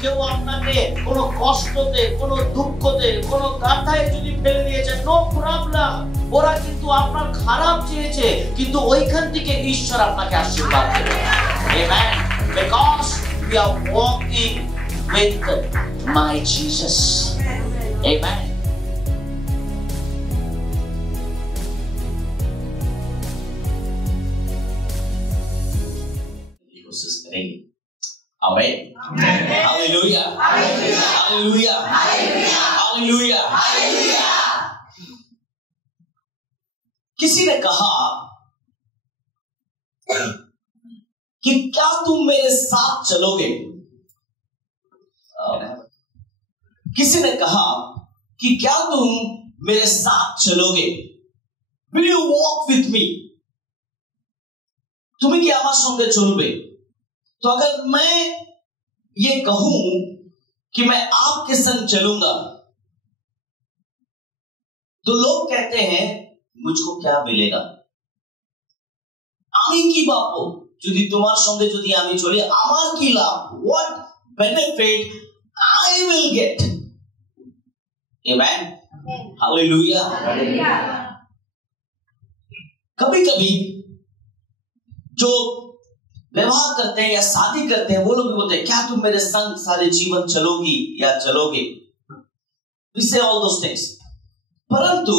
কেউ আপনাকে কোনো কষ্টতে, কোনো দুঃখতে, কোনো কাঁথায় যদি ফেলে দিয়েছে, নো প্রবলেম। ওরা কিন্তু আপনার খারাপ চেয়েছে, কিন্তু ওইখান থেকে ঈশ্বর আপনাকে আশীর্বাদ দেবে। Amen. Because we are walking with my Jesus. Amen. Amen. Hallelujah. Hallelujah. Hallelujah. Hallelujah. किसी ने कहा कि क्या तुम मेरे साथ चलोगे? किसी ने कहा कि क्या तुम मेरे साथ चलोगे? Will you walk with me? तुम्हें क्या আমার সঙ্গে চলবে? तो अगर मैं ये कहूं कि मैं आपके संग चलूंगा, तो लोग कहते हैं मुझको क्या मिलेगा? আমি কি পাবো যদি তোমার সঙ্গে যদি আমি চলি? আমার কি লাভ? What benefit I will get? Amen. Hallelujah. कभी-कभी जो विवाह करते हैं या शादी करते हैं, वो लोग भी बोलते हैं क्या तुम मेरे संग सारे जीवन चलोगी या चलोगे? We say all those things. परंतु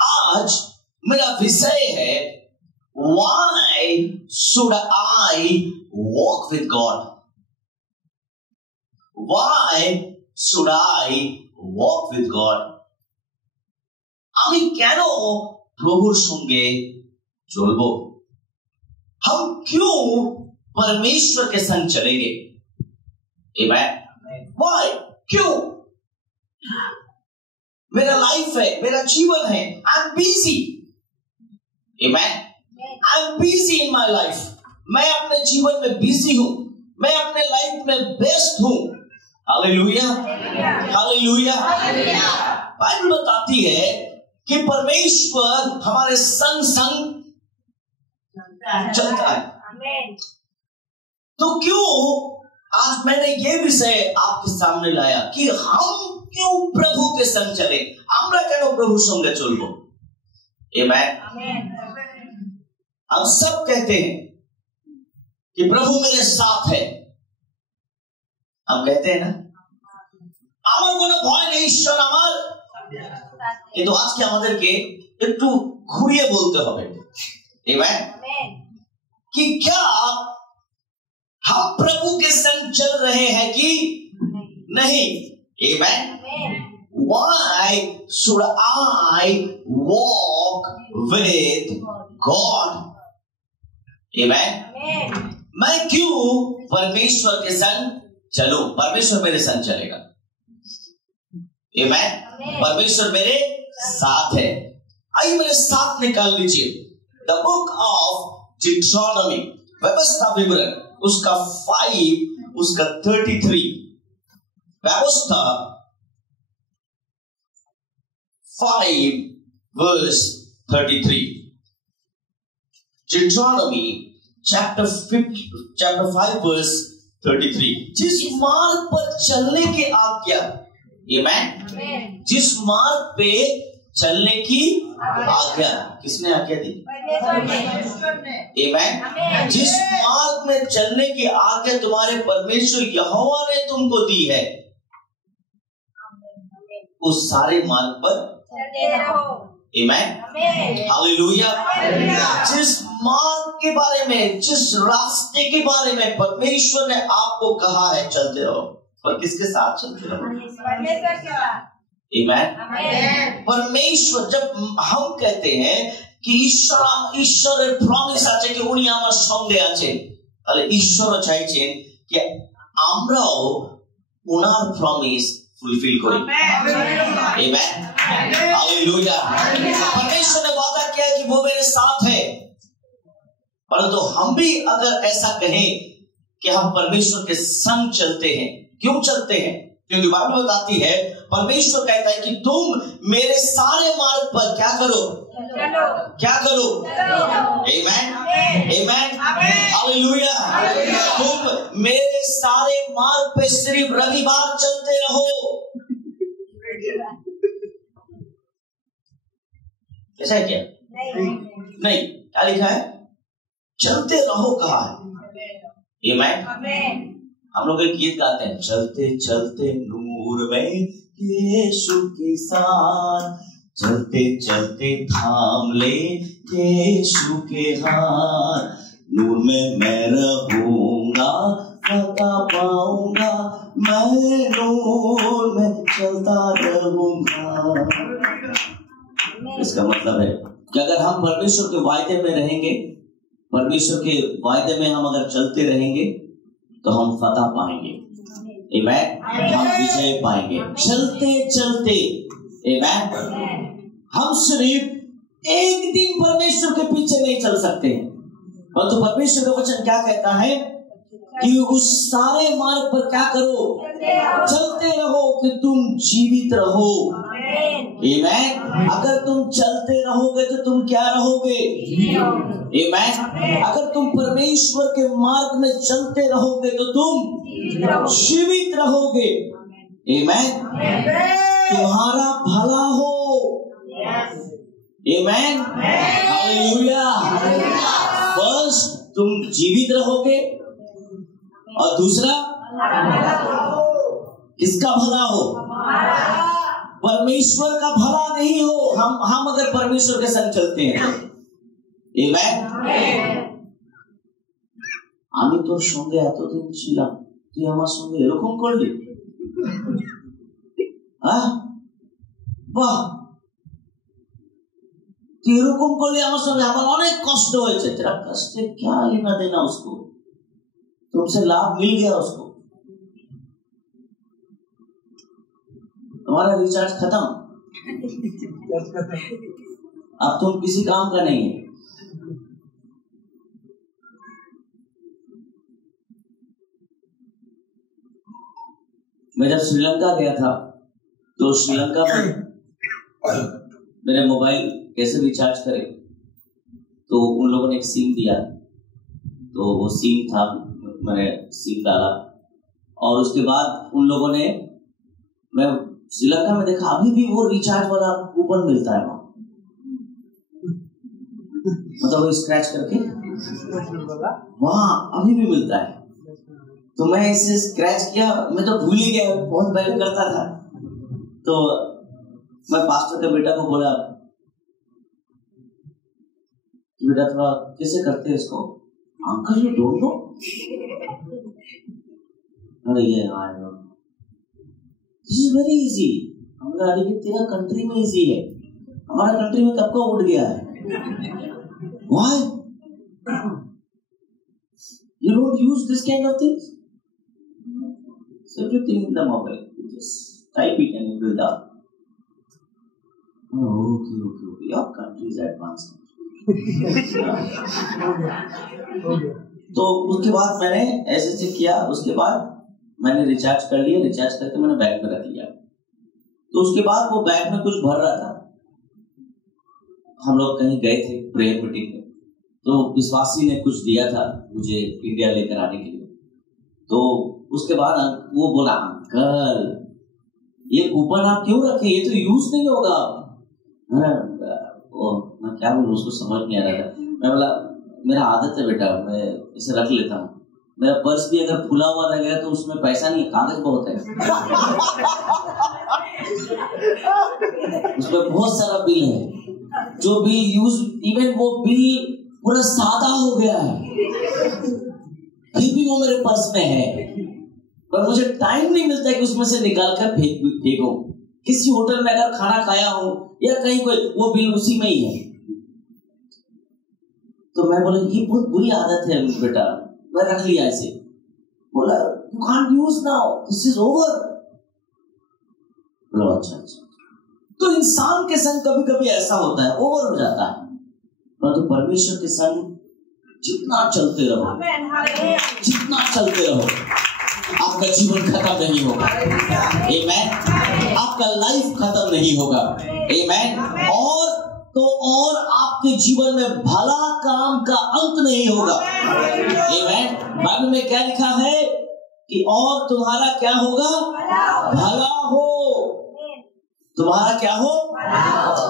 आज मेरा विषय है, why should I walk with God? Why should I walk with God? আমি কেন প্রভুর সঙ্গে চলবো? हम क्यों परमेश्वर के संग चलेंगे? Amen. Why? क्यों? मेरा लाइफ है, मेरा जीवन है, I'm busy. Amen. I'm busy in my life. मैं अपने जीवन में बिजी हूं, मैं अपने लाइफ में व्यस्त हूं। Hallelujah. Hallelujah. बाइबल बताती है कि परमेश्वर हमारे संग संग चलता है। तो क्यों आज मैंने ये विषय आपके सामने लाया कि हम क्यों प्रभु के संग चले? আমরা কেন প্রভুর সঙ্গে চলবো? Amen. हम सब कहते हैं कि प्रभु मेरे साथ है। हम कहते हैं ना, আমার কোনো ভয় নেই, ঈশ্বর আমার। কিন্তু আজকে আমাদেরকে একটু ঘুরিয়ে বলতে হবে। Amen. कि क्या हम प्रभु के संग चल रहे हैं कि नहीं? Amen. Why should I walk with God? Amen. मैं क्यों परमेश्वर के संग चलूं? परमेश्वर मेरे संग चलेगा। Amen. परमेश्वर मेरे साथ है। आइए मेरे साथ निकाल लीजिए The book of Deuteronomy, व्यवस्था विवरण, उसका 5, उसका 33। व्यवस्था 5 verse 33। Deuteronomy chapter 5 verse 33। जिस मार्ग पर चलने की आज्ञा, Amen, जिस मार्ग पे चलने की आज्ञा किसने आज्ञा दी? Amen. जिस मार्ग में चलने की आज्ञा तुम्हारे परमेश्वर यहोवा ने तुमको दी है, उस सारे मार्ग पर Amen. Hallelujah. जिस मार्ग के बारे में, जिस रास्ते के बारे में परमेश्वर ने आपको कहा है चलते रहो, पर किसके साथ चलते रहो? Amen. परमेश्वर, जब हम कहते हैं कि ঈশ্বরের প্রমিস আছে কি উনি আমার সঙ্গে আছেন, তাহলে ঈশ্বর চাইছেন कि আমরাও ওনার প্রমিস ফুলফিল করি। Amen. Hallelujah. परमेश्वर ने वादा किया है कि वो मेरे साथ है, परंतु हम भी अगर ऐसा कहें कि हम परमेश्वर के संग चलते हैं, क्यों चलते हैं? क्योंकि बाइबल बताती है, परमेश्वर कहता है कि तुम मेरे सारे मार्ग पर क्या करो? क्या करो? आमेन, आमेन, हालेलुया। तुम मेरे सारे मार्ग पे सिर्फ रविवार चलते रहो। ऐसा है क्या? नहीं, क्या लिखा है? चलते रहो कहा है। आमेन। हम लोग एक गीत गाते हैं, चलते चलते नूर में यीशु के साथ, चलते चलते थाम ले यीशु के हाथ, नूर में मैं रहूंगा, फतह पाऊंगा, मैं नूर में चलता रहूंगा। इसका मतलब है कि अगर हम परमेश्वर के वायदे में रहेंगे, परमेश्वर के वायदे में हम अगर चलते रहेंगे तो हम फतह पाएंगे। आमेन, हम विजय पाएंगे चलते चलते। आमेन। हम सिर्फ एक दिन परमेश्वर के पीछे नहीं चल सकते, परंतु परमेश्वर का वचन क्या कहता है कि उस सारे मार्ग पर क्या करो? चलते रहो कि तुम जीवित रहो। आमेन। अगर तुम चलते रहोगे तो तुम क्या रहोगे? आमेन। अगर तुम परमेश्वर के मार्ग में चलते रहोगे तो तुम जीवित रहोगे। आमेन। तुम्हारा भला हो। आमेन, हालेलुया। फर्स्ट तुम जीवित रहोगे और दूसरा किसका भला हो? परमेश्वर का भला नहीं हो। हम अगर परमेश्वर के संग चलते हैं। आमेन। আমি তোর সঙ্গে এতদিন ছিলাম, তুই আমার সঙ্গে এরকম করলি? বাহ, তুই এরকম করলি আমার সঙ্গে, আমার অনেক কষ্ট হয়েছে। तेरा कष्ट क्या लेना देना उसको, तुमसे लाभ मिल गया उसको। तुम्हारा रिचार्ज खत्म, अब तुम किसी काम का नहीं है। मैं जब श्रीलंका गया था तो श्रीलंका में मेरे मोबाइल कैसे रिचार्ज करे, तो उन लोगों ने एक सिम दिया, तो वो सिम था, मैंने सिम डाला और उसके बाद उन लोगों ने, मैं श्रीलंका में देखा अभी भी वो रिचार्ज वाला कूपन मिलता है वहां, मतलब वो स्क्रैच करके वहां अभी भी मिलता है। तो मैं इसे स्क्रैच किया, मैं तो भूल ही गया, बहुत पहले करता था। तो मैं पास्टर के बेटा को बोला, बेटा थोड़ा कैसे करते हैं इसको? Uncle you don't know? अरे ये दिस इज वेरी इजी। हमारा तेरा कंट्री में इजी है, हमारा कंट्री में कब का उठ गया है। Why? You don't use this kind of things? Everything in the mobile, you just type it and it will down. Oh, okay. Your country is advanced. तो उसके बाद मैंने ऐसे किया, उसके बाद मैंने रिचार्ज कर लिया, रिचार्ज करके मैंने बैग में रख लिया। तो उसके बाद वो बैग में कुछ भर रहा था, हम लोग कहीं गए थे प्रेयर मीटिंग में, तो विश्वासी ने कुछ दिया था मुझे इंडिया लेकर आने के लिए। तो उसके बाद वो बोला, अंकल ये कूपन आप क्यों रखे, ये तो यूज नहीं होगा। मैं क्या बोलूं, उसको समझ नहीं आ रहा था। मैं बोला मेरा आदत है बेटा, मैं इसे रख लेता हूँ। मेरा पर्स भी अगर खुला हुआ रह गया तो उसमें पैसा नहीं, कागज बहुत है उसमें बहुत सारा बिल है, जो बिल यूज, इवन वो बिल पूरा सादा हो गया है, फिर भी वो मेरे पर्स में है, पर मुझे टाइम नहीं मिलता कि उसमें से निकाल कर फेंको। किसी होटल में अगर खाना खाया हो या कहीं कोई, वो बिल उसी में ही है। तो मैं बोला ये बहुत बुरी आदत है बेटा, मैं रख लिया इसे। बोला you can't use now, this is over. बोला अच्छा। तो इंसान के संग कभी कभी ऐसा होता है, ओवर हो जाता है, परंतु परमेश्वर के संग जितना चलते रहो, जितना चलते रहो, आपका जीवन खत्म नहीं होगा। आमेन। आपका लाइफ खत्म नहीं होगा। आमेन। और तो और आपके जीवन में भला काम का अंत नहीं होगा। आमीन। बाइबल में क्या लिखा है कि और तुम्हारा क्या होगा? भला हो। तुम्हारा क्या हो?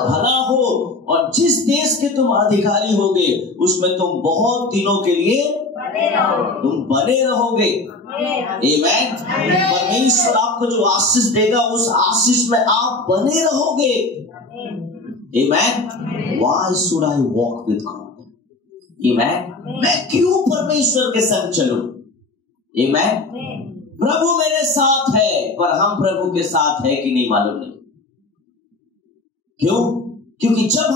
भला हो। और जिस देश के तुम अधिकारी होगे उसमें तुम बहुत दिनों के लिए तुम बने रहोगे। आमीन। परमेश्वर आपको जो आशीष देगा उस आशीष में आप बने रहोगे। आमीन। Why should I walk with God? आमीन। मैं क्यों परमेश्वर के संग चलूं? आमीन। प्रभु मेरे साथ है, पर हम प्रभु के साथ है कि नहीं मालूम नहीं। क्यों? क्योंकि जब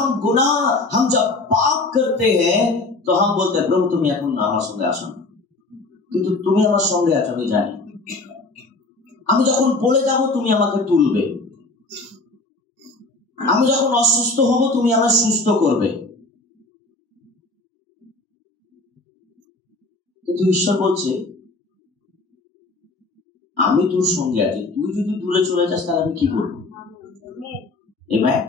हम जब पाप करते हैं तो हम बोलते हैं प्रभु तुम এখন আমার সঙ্গে আসো, কিন্তু তুমি আমার সঙ্গে আছো আমি জানি। আমি যখন পড়ে যাব তুমি আমাকে তুলবে, আমি যখন অসুস্থ হব তুমি আমাকে সুস্থ করবে। কিন্তু ঈশ্বর বলছে আমি তোর সঙ্গে আছি, তুই যদি দূরে চলে যাস তাহলে আমি কি করব? आमीन।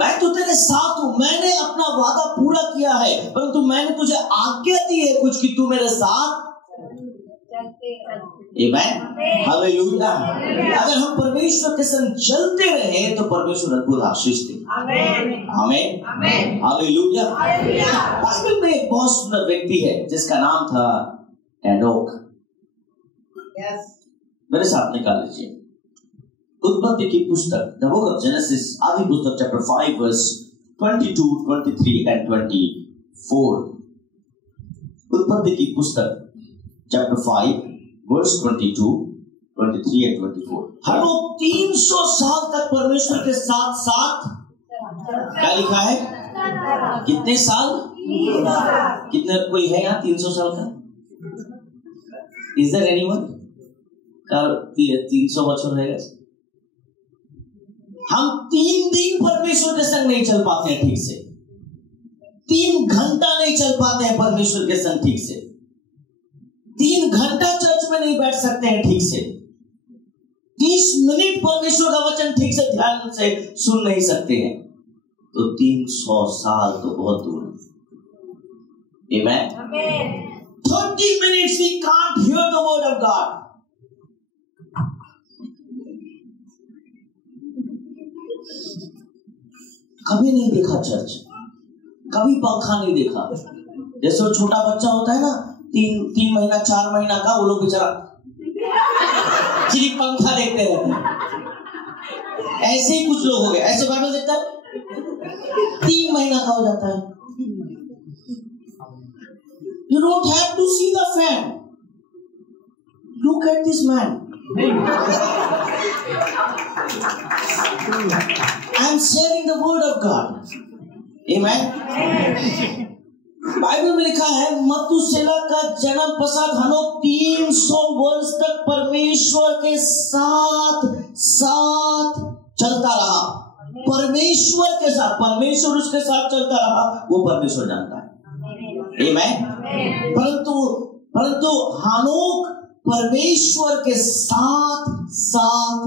मैं तो तेरे साथ हूं, मैंने अपना वादा पूरा किया है, परंतु मैंने तुझे आज्ञा दी है कुछ कि तू मेरे साथ। आमीन। हालेलुया। अगर हम परमेश्वर के संग चलते रहे तो परमेश्वर अद्भुत आशीष दे। आमीन। हालेलुया। बाइबल में एक बहुत सुंदर व्यक्ति है जिसका नाम था एनोक। मेरे साथ निकाल लीजिए उत्पत्ति की पुस्तक, द बुक ऑफ जेनेसिस, आदि पुस्तक चैप्टर 5 वर्स 22, 23 एंड 24। उत्पत्ति की पुस्तक चैप्टर 5 वर्स 22, 23 एंड 24। हनोक 300 साल तक परमेश्वर के साथ साथ क्या लिखा है? कितने साल? कितने? कोई है यहाँ 300 साल का? Is there anyone? 300 बच्चों रहेगा। हम 3 दिन परमेश्वर के संग नहीं चल पाते हैं ठीक से, 3 घंटा नहीं चल पाते हैं परमेश्वर के संग ठीक से, 3 घंटा चर्च में नहीं बैठ सकते हैं ठीक से, 30 मिनट परमेश्वर का वचन ठीक से ध्यान से सुन नहीं सकते हैं, तो 300 साल तो बहुत दूर है। आमीन। 30 minutes we can't hear the word of God. कभी नहीं देखा चर्च, कभी पंखा नहीं देखा। जैसे वो छोटा बच्चा होता है ना 3 महीना 4 महीना का, वो लोग बेचारा सिर्फ पंखा देखते रहते हैं। ऐसे ही कुछ लोग हो गए, ऐसे बाइबल देखता है 3 महीना का हो जाता है। You don't have to see the fan. Look at this man. I am sharing the word of God. Amen. Bible में लिखा है मथुसेला का जन्म पश्चात हनोक 300 वर्ष तक परमेश्वर के साथ साथ चलता रहा। परमेश्वर के साथ, परमेश्वर उसके साथ चलता रहा, वो परमेश्वर जानता है। आमीन। परंतु हनोक परमेश्वर के साथ साथ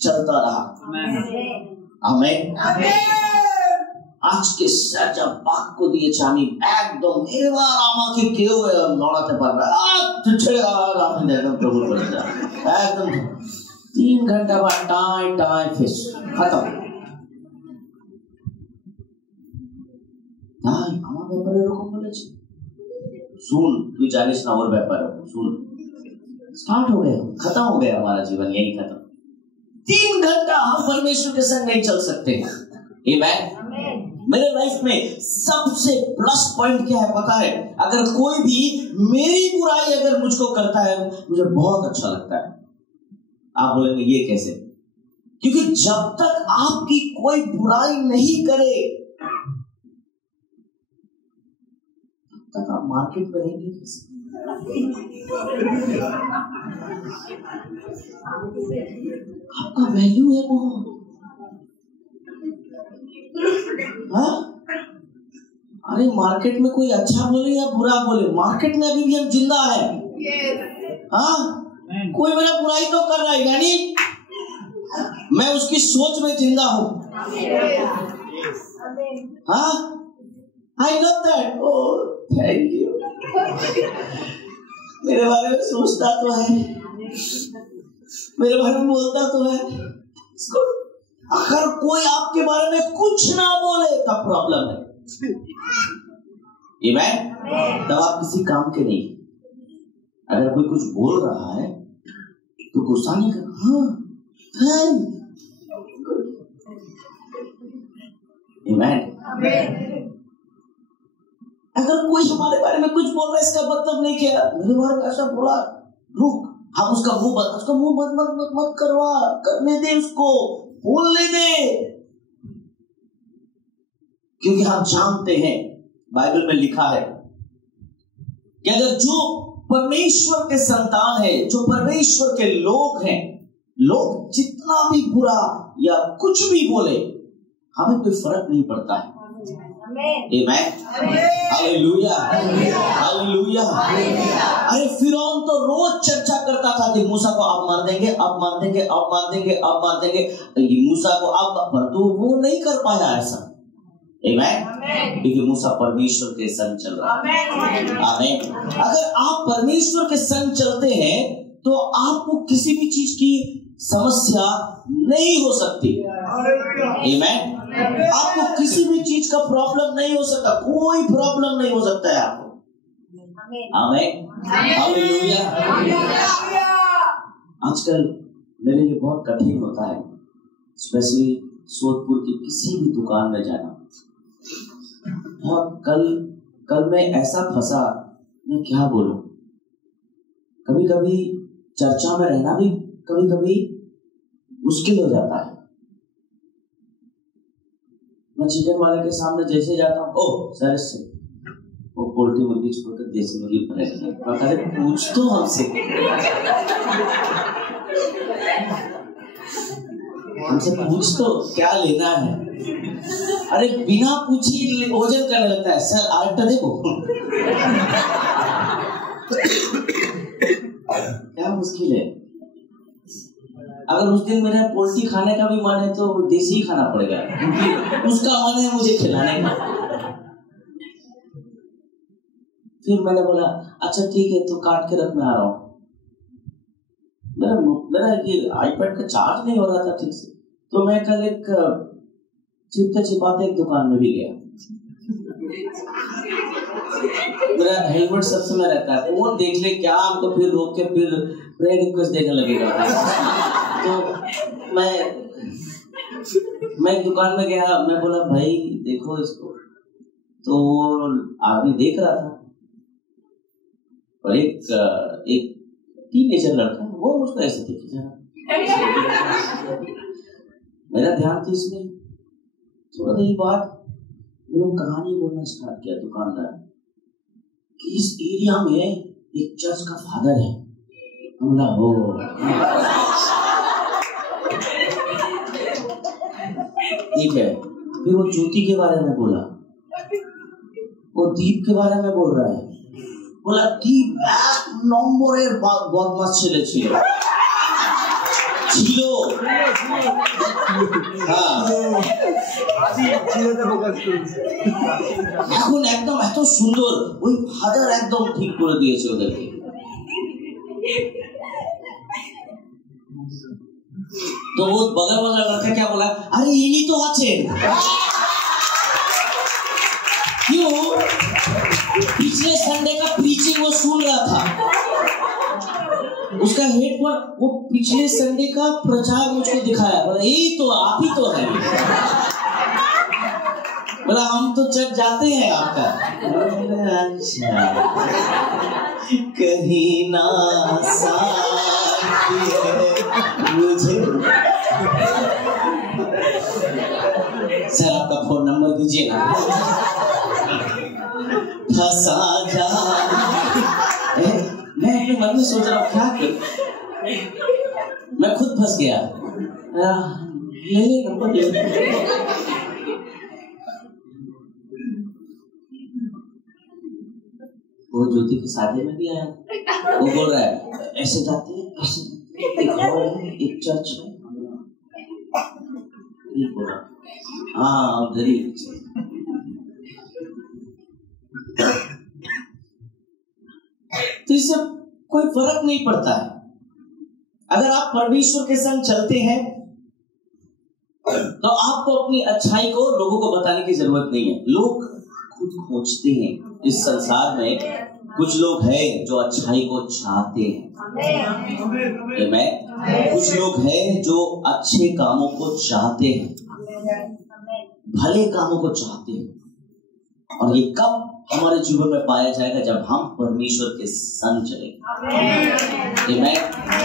चलता रहा। आमीन। आज के जब बात को दिए আমি একদম এবার আমাকে কেউ নড়াতে পারবে না, ছেড়ে আপনি একদম প্রভুর বলে যান, একদম 3 ঘন্টা বা টাই টাই ফেস খতম। তাই আমার ব্যাপারে এরকম বলেছে, सुन तू जानिस ना और व्यापार सुन, स्टार्ट हो गया, खत्म हो गया हमारा जीवन, यही खत्म। 3 घंटा हम परमेश्वर के संग नहीं चल सकते। आमीन। मेरे लाइफ में सबसे प्लस पॉइंट क्या है पता है? अगर कोई भी मेरी बुराई अगर मुझको करता है मुझे बहुत अच्छा लगता है। आप बोलेंगे ये कैसे? क्योंकि जब तक आपकी कोई बुराई नहीं करे तब तक आप मार्केट में रहेंगे कैसे? आपका वैल्यू है वो। हाँ? अरे मार्केट में कोई अच्छा बोले या बुरा बोले, मार्केट में अभी भी हम जिंदा है। हाँ? कोई मेरा बुराई तो कर रहा है, यानी मैं उसकी सोच में जिंदा हूँ। हाँ, I love that, oh thank you. मेरे बारे में सोचता तो है, मेरे बारे में बोलता तो है। इसको अगर कोई आपके बारे में कुछ ना बोले तब प्रॉब्लम है। आमीन। तब आप किसी काम के नहीं। अगर कोई कुछ बोल रहा है तो गुस्सा नहीं कर, हाँ आमीन। अगर कोई हमारे बारे में कुछ बोल रहा है इसका मतलब नहीं किया मेरे बारे में ऐसा बोला, रुक, हम उसका मुंह मत करवा, करने दे, उसको बोलने दे। क्योंकि हम जानते हैं बाइबल में लिखा है कि अगर जो परमेश्वर के संतान है, जो परमेश्वर के लोग हैं, लोग जितना भी बुरा या कुछ भी बोले हमें कोई फर्क नहीं पड़ता है। आमीन, हालेलुया, हालेलुया। अरे फिरौन तो रोज चर्चा करता था कि मूसा को अब मार देंगे, अब मार देंगे, अब मार देंगे, अब मार देंगे, ये मूसा को अब, पर तो वो नहीं कर पाया ऐसा। आमीन, क्योंकि मूसा परमेश्वर के संग चल रहा है। आमीन। अगर आप परमेश्वर के संग चलते हैं तो आपको किसी भी चीज की समस्या नहीं हो सकती। आमीन। आपको किसी भी चीज का प्रॉब्लम नहीं हो सकता, कोई प्रॉब्लम नहीं हो सकता है आपको। आमीन, हालेलुया। आजकल मेरे लिए बहुत कठिन होता है, स्पेशली सोदपुर की किसी भी दुकान में जाना। हाँ, कल मैं ऐसा फंसा, मैं क्या बोलूं। कभी कभी चर्चा में रहना भी कभी कभी मुश्किल हो जाता है। मैं चिकन वाले के सामने जैसे जाता हूँ, ओह सर से वो पोल्ट्री मुर्गी छोड़कर देसी मुर्गी पकड़े, पूछ तो हमसे पूछ तो क्या लेना है। अरे बिना पूछी भोजन करने लगता है, सर आटा देखो। क्या मुश्किल है। अगर उस दिन मेरा पोल्ट्री खाने का भी मन है तो देसी खाना पड़ेगा, क्योंकि उसका मन है मुझे खिलाने का। फिर मैंने बोला अच्छा ठीक है, तो काट के रख, मैं आ रहा हूँ। मेरा ये आईपैड का चार्ज नहीं हो रहा था ठीक से, तो मैं कल एक छिपते छिपाते एक दुकान में भी गया। मेरा हेलमेट सब समय रहता है, फोन देख ले क्या, हमको फिर रोक के फिर प्रेयर रिक्वेस्ट देने लगेगा। तो मैं दुकान में गया, मैं बोला भाई देखो इसको, तो आदमी देख रहा था और एक टीनेजर लड़का, वो मुझको ऐसे देखे जा। मेरा ध्यान तो इसमें थोड़ा रही बात, वो कहानी बोलना स्टार्ट किया दुकानदार कि इस एरिया में एक चर्च का फादर है। हमला हो, ठीक है। फिर वो ज्योति के बारे में बोला, वो दीप के बारे में बोल रहा है। बोला दीप एक नंबरेर बदमाश ছেলে ছিল। এখন একদম এত সুন্দর, ওই ফাদার একদম ঠিক করে দিয়েছে ওদেরকে। तो वो बगल वाला लड़का क्या बोला, अरे इन्हीं तो आছেন। क्यों? पिछले संडे का प्रीचिंग वो सुन रहा था, उसका हेड पर वो पिछले संडे का प्रचार मुझको दिखाया। बोला यही तो आप ही तो है। बोला हम तो चर्च जाते हैं आपका। अच्छा कहीं ना मुझे सर आपका फोन नंबर दीजिए ना। फंसा जा, मैं अपने मन में सोच रहा हूँ क्या करूं, मैं खुद फंस गया। ले नंबर ले। वो ज्योति की शादी में भी आया, वो बोल रहा है ऐसे जाते हैं, ऐसे एक हॉल है, एक चर्च है। बोला हाँ उधर ही। तो इससे कोई फर्क नहीं पड़ता है। अगर आप परमेश्वर के संग चलते हैं तो आपको अपनी अच्छाई को लोगों को बताने की जरूरत नहीं है। लोग खुद खोजते हैं। इस संसार में कुछ लोग हैं जो अच्छाई को चाहते हैं, कुछ लोग हैं जो अच्छे कामों को चाहते हैं, भले कामों को चाहते हैं। और ये कब हमारे जीवन में पाया जाएगा? जब हम परमेश्वर के संग चलेंगे।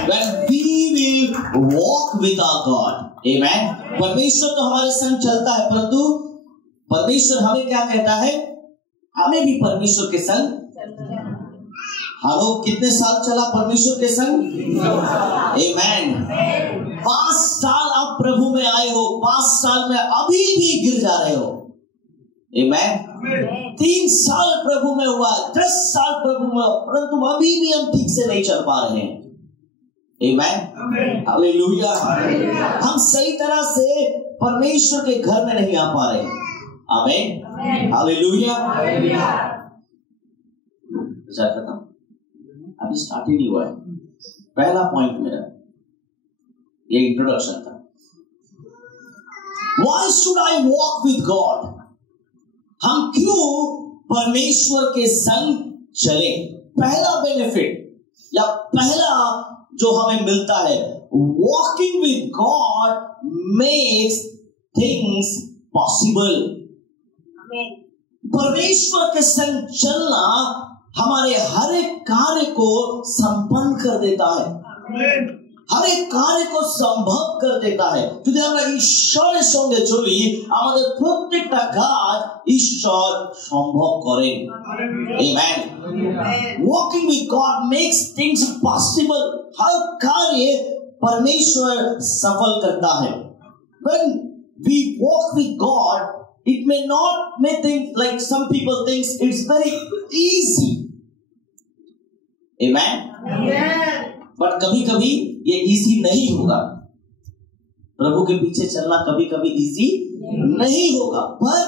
When we will walk with our God. Amen. परमेश्वर तो हमारे संग चलता है, परंतु परमेश्वर हमें क्या कहता है? हमें भी परमेश्वर के संग। हम लोग कितने साल चला परमेश्वर के संग? Amen. 5 साल आप प्रभु में आए हो, 5 साल में अभी भी गिर जा रहे हो। Amen. 3 साल प्रभु में हुआ, 10 साल प्रभु में, परंतु अभी भी हम ठीक से नहीं चल पा रहे हैं। Amen. हालेलुया। हम सही तरह से परमेश्वर के घर में नहीं आ पा रहे हैं। आमीन। हालेलुया। खत्म, अभी स्टार्ट ही नहीं हुआ है। पहला पॉइंट मेरा ये इंट्रोडक्शन था। Why should I walk with God? हम क्यों परमेश्वर के संग चले? पहला बेनिफिट या पहला जो हमें मिलता है, walking with God makes things possible. परमेश्वर के संग चलना हमारे हर एक कार्य को संपन्न कर देता है, हर एक कार्य को संभव कर देता है। যদি আমরা ঈশ্বরের সঙ্গে চলি, আমাদের প্রত্যেকটা কাজ ঈশ্বর সম্ভব করেন। Amen. Walking with God makes things possible. हर कार्य परमेश्वर सफल करता है। When we walk with God, it may not may think like some people think it's very easy. Amen. But कभी कभी ये इजी नहीं होगा। प्रभु के पीछे चलना कभी कभी इजी नहीं होगा, पर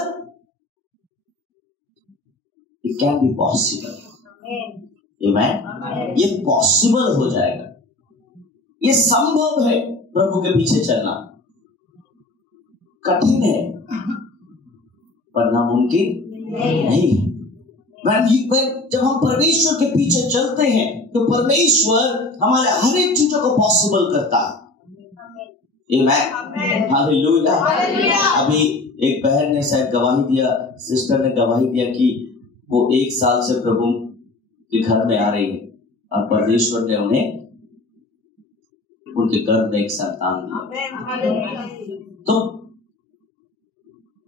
इट कैन बी पॉसिबल। आमीन। ये पॉसिबल हो जाएगा, ये संभव है। प्रभु के पीछे चलना कठिन है पर नामुमकिन नहीं है। जब हम परमेश्वर के पीछे चलते हैं तो परमेश्वर हमारे हर एक चीजों को पॉसिबल करता है। आमीन। हालेलुया। अभी एक बहन ने शायद गवाही दिया, सिस्टर ने गवाही दिया कि वो 1 साल से प्रभु के घर में आ रही है और परमेश्वर ने उन्हें उनके गर्भ में एक संतान दिया। तो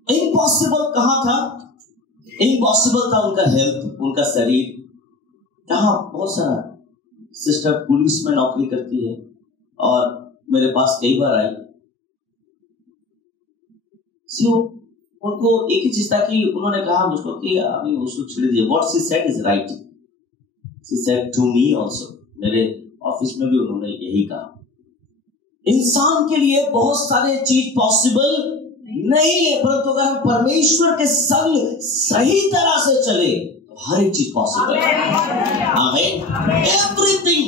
इम्पॉसिबल कहाँ था? इम्पॉसिबल था उनका हेल्थ, उनका शरीर। कहाँ बहुत सारा सिस्टर पुलिस में नौकरी करती है और मेरे पास कई बार आई। उनको एक ही चीज था कि उन्होंने कहा मुझको कि अभी उसको छिड़ दीजिए। What she said is right, she said to me also. मेरे ऑफिस में भी उन्होंने यही कहा। इंसान के लिए बहुत सारे चीज पॉसिबल नहीं है, परंतु अगर हम परमेश्वर के संग सही तरह से चले तो हर एक चीज पॉसिबल है। आमीन। एवरीथिंग,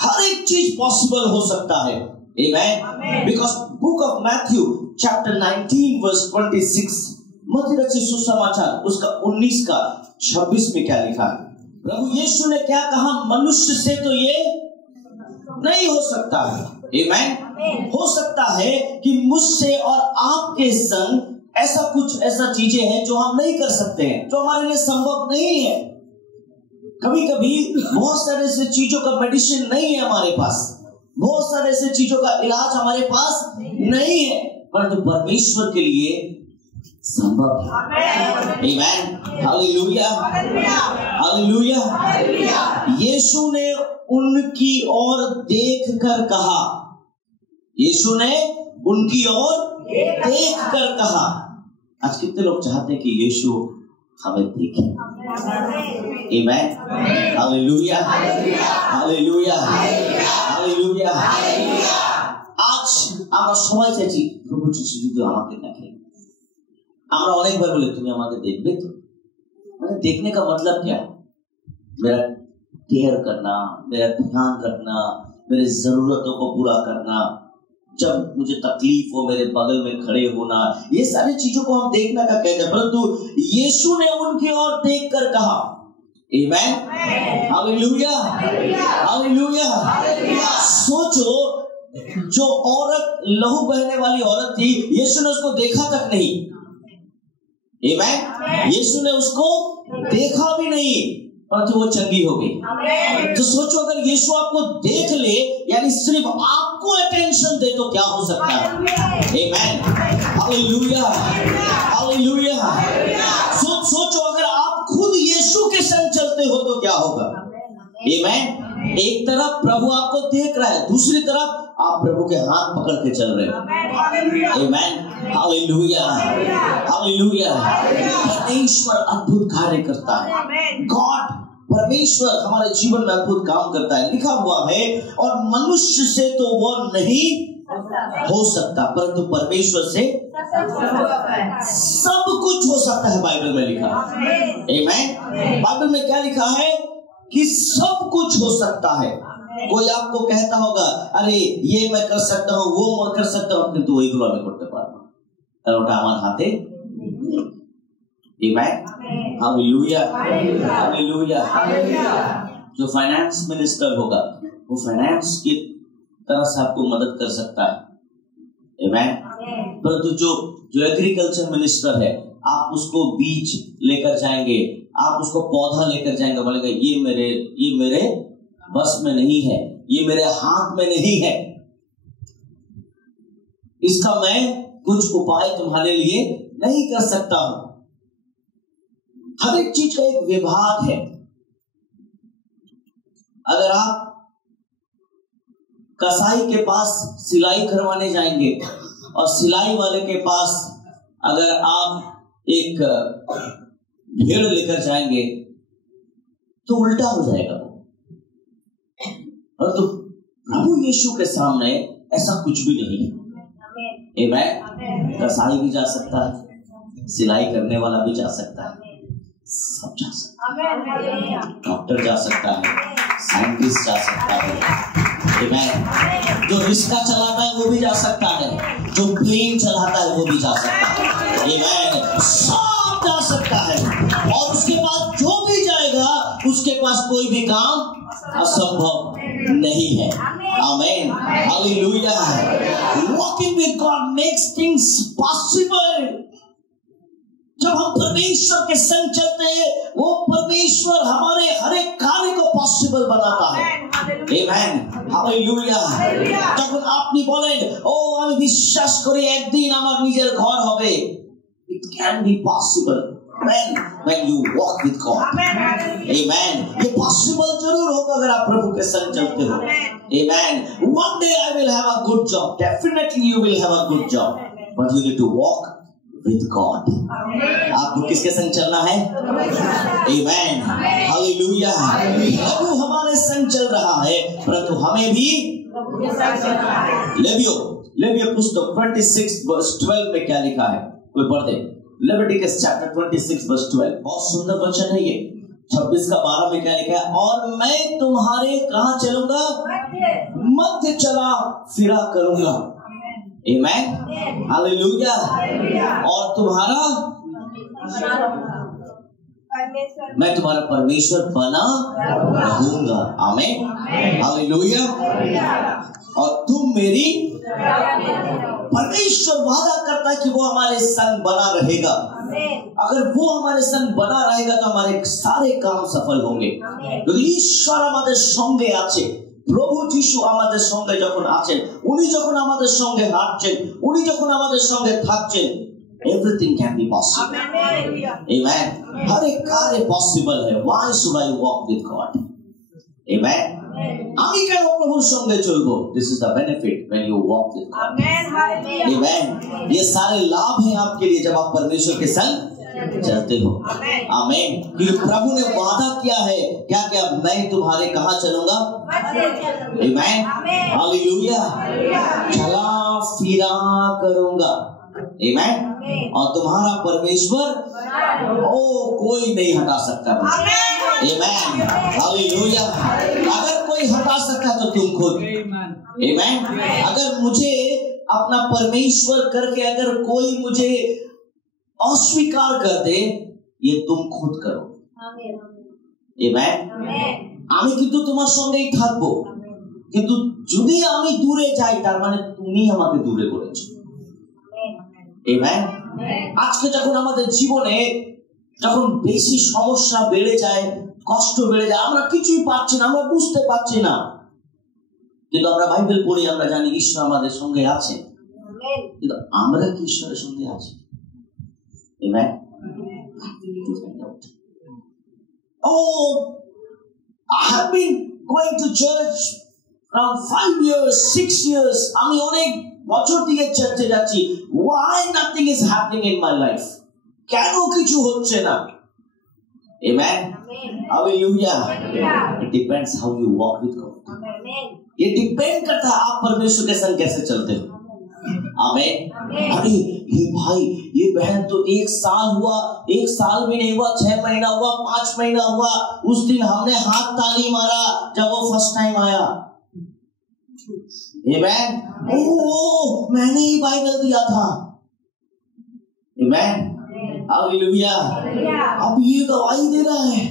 हर एक चीज पॉसिबल हो सकता है। आमीन। Because book of Matthew chapter 19 verse 26, मत्ती रचित सुसमाचार उसका 19 का 26 में क्या लिखा है? प्रभु यीशु ने क्या कहा? मनुष्य से तो ये नहीं हो सकता है। आमीन। हो सकता है कि मुझसे और आपके संग ऐसा चीजें हैं जो हम नहीं कर सकते हैं, जो हमारे लिए संभव नहीं है। कभी कभी बहुत सारे ऐसे चीजों का मेडिसिन नहीं है हमारे पास, बहुत सारे ऐसे चीजों का इलाज हमारे पास नहीं है, परंतु परमेश्वर के लिए संभव है। आमीन। हालेलुया। हालेलुया। यीशु ने उनकी ओर देखकर कहा, यीशु ने उनकी ओर देखकर कहा। आज कितने लोग चाहते हैं कि यीशु हमें देखे? आमीन। हालेलुया। हालेलुया। हालेलुया। আজ আমরা সবাই চাইছি প্রভু যিশু যদি আমাকে দেখে। আমরা অনেকবার বলি তুমি আমাকে দেখবে তো, मैंने देखने का मतलब क्या है? मेरा केयर करना, मेरा ध्यान रखना, मेरे जरूरतों को पूरा करना, जब मुझे तकलीफ हो मेरे बगल में खड़े होना, ये सारी चीजों को हम देखना का कहते हैं। परंतु यीशु ने उनकी ओर देखकर कहा, आमेन, हालेलुया, हालेलुया। सोचो, जो औरत लहू बहने वाली औरत थी, यीशु ने उसको देखा तक नहीं, आमेन, यीशु ने उसको देखा भी नहीं, परंतु वो चंगी हो गई। तो सोचो, अगर यीशु आपको देख ले, यानी सिर्फ आपको अटेंशन दे, तो क्या हो सकता है? Amen, hallelujah, hallelujah. सोचो, अगर आप खुद यीशु के संग चलते हो तो क्या होगा? आमेन। एक तरफ प्रभु आपको देख रहा है, दूसरी तरफ आप प्रभु के हाथ पकड़ के चल रहे हो। आमेन, हालेलुया, हालेलुया। परमेश्वर अद्भुत कार्य करता है। गॉड, परमेश्वर हमारे जीवन में अद्भुत काम करता है। लिखा हुआ है, और मनुष्य से तो वो नहीं हो सकता, परंतु परमेश्वर से सब कुछ हो सकता है। बाइबल में लिखा, आमेन। बाइबल में क्या लिखा है? कि सब कुछ हो सकता है। कोई आपको कहता होगा, अरे ये मैं कर सकता हूँ, वो मैं कर सकता हूँ, किंतु ওইগুলো আমি করতে পারবো না, কারণ ওটা আমার হাতে নেই। आमेन, हालेलुया, हालेलुया। जो फाइनेंस मिनिस्टर होगा, वो फाइनेंस की तरह से आपको मदद कर सकता है। आमेन। परंतु जो एग्रीकल्चर मिनिस्टर है, आप उसको बीज लेकर जाएंगे, आप उसको पौधा लेकर जाएंगे, बोलेंगे ये मेरे बस में नहीं है, ये मेरे हाथ में नहीं है, इसका मैं कुछ उपाय तुम्हारे लिए नहीं कर सकता हूं। हर एक चीज का एक विभाग है। अगर आप कसाई के पास सिलाई करवाने जाएंगे और सिलाई वाले के पास अगर आप एक भेड़ लेकर जाएंगे तो उल्टा हो जाएगा। और तो प्रभु यीशु के सामने ऐसा कुछ भी नहीं है। आमेन। कसाई भी जा सकता है, सिलाई करने वाला भी जा सकता है, सब जा सकता है, डॉक्टर जा सकता है, साइंटिस्ट जा सकता है, आमेन। जो रिक्शा चलाता है वो भी जा सकता है, जो प्लेन चलाता है वो भी जा सकता है, आमेन। सब जा सकता है, और उसके पास जो भी जाएगा उसके पास कोई भी काम असंभव नहीं है। Amen, hallelujah. Walking with God makes things possible. जब हम परमेश्वर के संग चलते हैं, वो परमेश्वर हमारे हर एक कार्य को पॉसिबल बनाता है। Amen, hallelujah. যখন আপনি বলেন, ও আমি বিশ্বাস করি একদিন আমার নিজের ঘর হবে, it can be possible when you walk with God. Amen. ये possible जरूर होगा अगर आप प्रभु के संग चलते हो। Amen. One day I will have a good job. Definitely you will have a good job, but you need to walk with God. आपको किसके संग चलना है? Amen. Hallelujah. प्रभु हमारे संग चल रहा है, परंतु हमें भी लेवियो पुस्तक 26 वर्ष 12 में क्या लिखा है? कोई पढ़ दे। Leviticus chapter 26 verse 12, बहुत सुंदर वचन है ये। 26 का 12 में क्या लिखा है? और मैं तुम्हारे कहाँ चलूंगा? मध्य चला फिरा करूंगा। आमेन, हालेलुया। और मैं तुम्हारा परमेश्वर बना रहूंगा। आमेन, हालेलुया। और तुम मेरी, परमेश्वर वादा करता है कि वो हमारे संग बना रहेगा। अगर वो हमारे संग बना रहेगा तो हमारे सारे काम सफल होंगे। क्योंकि ईश्वर हमारे संगे आछे, প্রভু যিশু আমাদের সঙ্গে যখন আছেন, উনি যখন আমাদের সঙ্গে হাঁটছেন, উনি যখন আমাদের সঙ্গে থাকছেন, everything can be possible. Amen. हर एक कार्य पॉसिबल है। Why should I walk with God? Amen. আমি কেন প্রভুর সঙ্গে চলবো? This is the benefit when you walk with God. Amen. ये सारे लाभ हैं आपके लिए जब आप परमेश्वर के संग चलते हो। आमीन। क्योंकि प्रभु ने वादा किया है, क्या क्या? मैं तुम्हारे कहाँ चलूंगा? आमीन, हालेलुया। चला फिरा करूंगा। आमेन। और तुम्हारा परमेश्वर कोई नहीं हटा सकता मुझे। आमेन, हालेलुया। अगर कोई हटा सकता तो तुम खुद। आमेन। अगर मुझे अपना परमेश्वर करके अगर कोई मुझे अस्वीकार कर दे, ये तुम खुद करो। आमेन। আমি কিন্তু তোমার সঙ্গেই থাকবো, কিন্তু যদি আমি দূরে যাই তার মানে তুমি আমাকে দূরে করেছো। আমেন। আজকে যখন আমাদের জীবনে যখন বেশি সমস্যা বেড়ে যায়, কষ্ট বেড়ে যায়, আমরা কিছুই পাচ্ছি না, আমরা বুঝতে পারছি না, কিন্তু আমরা বাইবেল পড়ি, আমরা জানি ঈশ্বর আমাদের সঙ্গে আছে, কিন্তু আমরা কি ঈশ্বরের সঙ্গে আছি? Amen. I have been going to church around 5 years, 6 years. আমি অনেক বছর থেকে চার্চে যাচ্ছি। Why nothing is happening in my life? কেন কিছু হচ্ছে না? Amen. Hallelujah. It depends how you walk with God. ये डिपेंड करता है आप परमेश्वर के संग कैसे चलते हो। आमेन। अरे ये भाई, ये बहन तो 1 साल हुआ, 1 साल भी नहीं हुआ, 6 महीना हुआ, 5 महीना हुआ, उस दिन हमने हाथ ताली मारा जब वो फर्स्ट टाइम आया। आमेन। मैंने ही बाइबल दिया था। आमेन, हालेलुया। अब ये गवाही दे रहा है,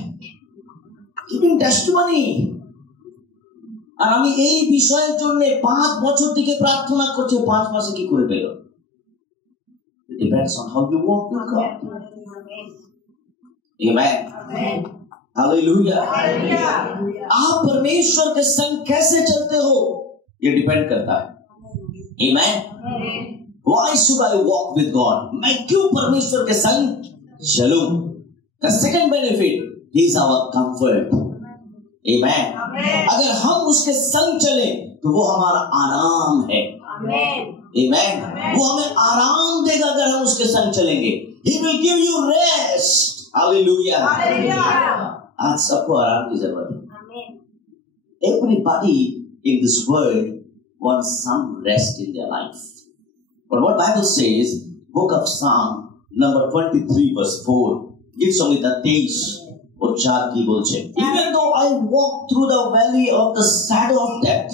गिविंग टेस्टिमनी। আর আমি এই বিষয়ের জন্য 5 বছর থেকে প্রার্থনা করছি, 5 মাসে কি করে পেল? It depends on how you walk with God. Amen. Hallelujah. आप परमेश्वर के संग कैसे चलते हो ये डिपेंड करता है। Amen. Why should I walk with God? मैं क्यों परमेश्वर के संग चलूं? The second benefit, He is our comfort. Amen. अगर हम उसके संग चले तो वो हमारा आराम है। Amen. वो हमें आराम देगा अगर हम उसके संग चलेंगे। He will give you rest. Hallelujah. आज सबको आराम की जरूरत है। Everybody in this world wants some rest in their life. But what Bible says, Book of Psalm number 23 verse 4, gives only the days. और 4 की बोलছে, Even though I walk through the valley of the shadow of death,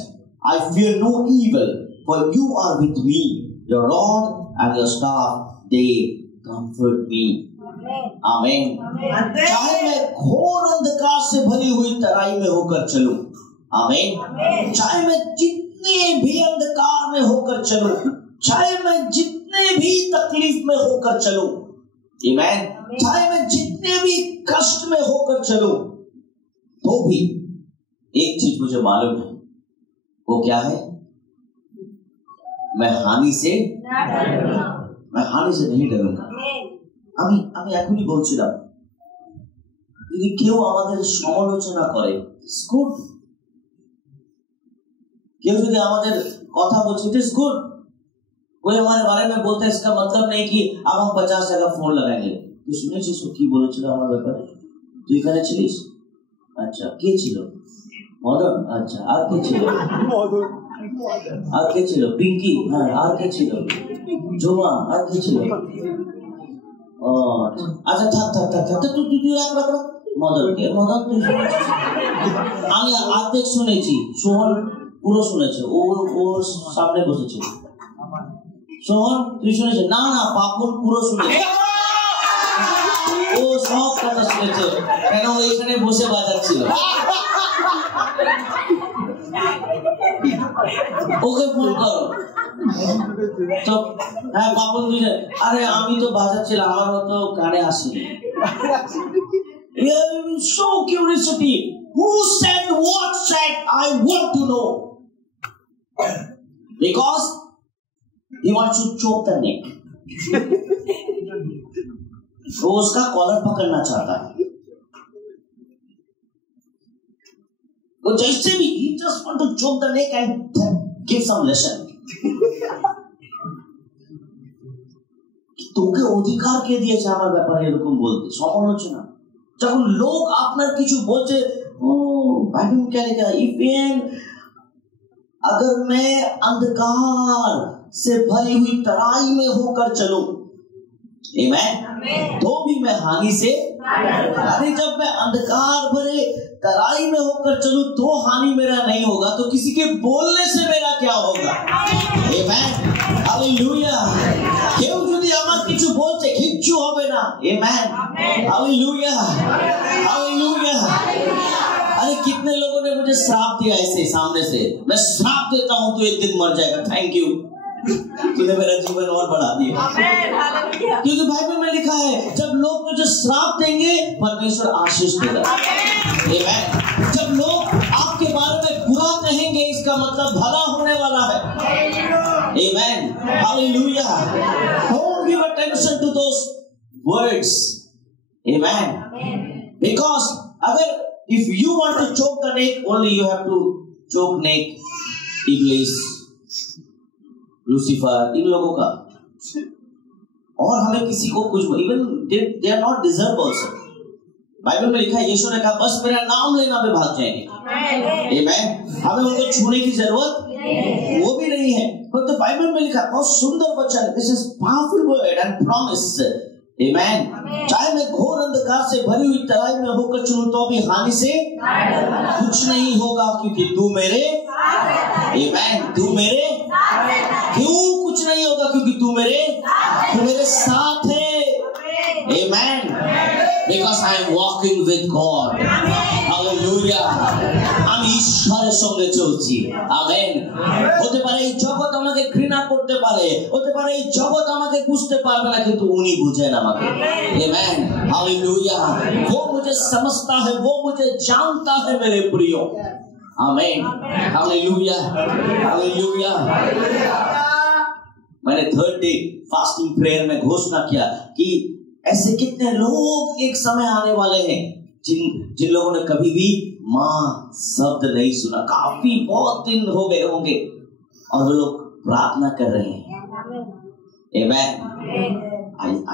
I fear no evil, for you are with me. Your rod and your staff, they comfort me. Amen. चाहे मैं घोर अंधकार से भरी हुई तराई में होकर चलूं, आमीन। चाहे मैं जितने भी अंधकार में होकर चलूं, चाहे मैं जितने भी तकलीफ में होकर चलूं, आमीन। चाहे मैं जितने भी कष्ट में होकर चलूं, तो भी एक चीज मुझे मालूम है, वो क्या है? मैं हानि से नहीं डरूंगा। আমি এখনই বলছিলাম, যদি কেউ আমাদের সমালোচনা করে, গুড। কেউ যদি আমাদের কথা বলছে, इट इज गुड। कोई हमारे बारे में बोलता है, इसका मतलब नहीं कि अब हम 50 जगह फोन लगाएंगे। তুই শুনেছিস ও কি বলেছিল আমার ব্যাপারে? তুই এখানে ছিলিস? আচ্ছা, কে ছিল? মদন? আচ্ছা, আর কে ছিল? আর কে ছিল? পিঙ্কি? হ্যাঁ, আর কে ছিল? জোমা? আর কে ছিল? আচ্ছা, থাক তুই রাখ। মদনকে, মদন তুই শুনেছিস? আমি অর্ধেক শুনেছি, সোহন পুরো শুনেছে, ও ওর সামনে বসেছিল। সোহন তুই শুনেছিস? না, পাপুন পুরো শুনেছে, ও সব কথা শুনেছে, কেন ও এখানে বসে বাজাচ্ছিল। ওকে ফোন করো তো। হ্যাঁ, পাপুন বুঝে, আরে আমি তো বাজাচ্ছিলাম, আমারও তো কানে আসেনি। So curiosity, who said what said? I want to know, because he wants to choke the neck. वो उसका कॉलर पकड़ना चाहता है। वो जैसे भी he just want to choke the neck and give some lesson. তোকে অধিকার কে দিয়েছে আমার ব্যাপারে এরকম বলতে? সমালোচনা। যখন লোক আপনার কিছু বলছে, ও বাইবেল কে লেখা, ইভেন अगर मैं अंधकार से भरी हुई तराई में होकर चलूं, आमीन, तो भी मैं हानि से, अरे जब मैं अंधकार भरे तराई में होकर चलूं तो हानि मेरा नहीं होगा, तो किसी के बोलने से मेरा क्या होगा? आमीन, हालेलुया। কেউ যদি আমার কিছু বলছে কিচ্ছু হবে না। आमीन, हालेलुया, हालेलुया। अरे कितने लोगों ने मुझे श्राप दिया ऐसे सामने से, मैं श्राप देता हूं तो एक दिन मर जाएगा। थैंक यू, तूने मेरा जीवन और बढ़ा दिया। क्योंकि बाइबल में लिखा है जब लोग तुझे श्राप देंगे परमेश्वर आशीष देगा। आमीन। जब लोग आपके बारे में बुरा कहेंगे इसका मतलब भला होने वाला है। आमीन, hallelujah. Don't give attention to those words. Amen. Because अगर if you want to choke the neck, only you have to choke neck Iblis, Lucifer, इन लोगों का। और हमें किसी को कुछ, even they are not deserve also। Bible में लिखा है यीशु ने कहा बस मेरा नाम लेना में भाग जाएंगे। आमीन। हमें उनको छूने की जरूरत वो भी नहीं है। तो बाइबल में लिखा बहुत सुंदर वचन, this is powerful word and promise. आमीन। चाहे मैं घोर अंधकार से भरी हुई तराई में होकर चलूं तो भी हानि से कुछ नहीं होगा, क्योंकि तू मेरे, आमीन, तू मेरे, क्यों कुछ नहीं होगा? क्योंकि तू मेरे साथ है। आमीन। Because I am walking with God. Hallelujah. আমি ঈশ্বরের সঙ্গে চলছি। আমেন। হতে পারে এই জগৎ আমাকে ঘৃণা করতে পারে, হতে পারে এই জগৎ আমাকে বুঝতে পারবে না, কিন্তু উনি বুঝেন আমাকে। आमेन, हालेलुया। वो मुझे समझता है, वो मुझे जानता है मेरे प्रियो। आमेन, हालेलुया, हालेलुया। मैंने थर्ड डे फास्टिंग प्रेयर में घोषणा किया कि ऐसे कितने लोग एक समय आने वाले हैं जिन लोगों ने कभी भी माँ शब्द नहीं सुना, काफी बहुत दिन हो गए होंगे, और वो लोग प्रार्थना कर रहे हैं। आमेन।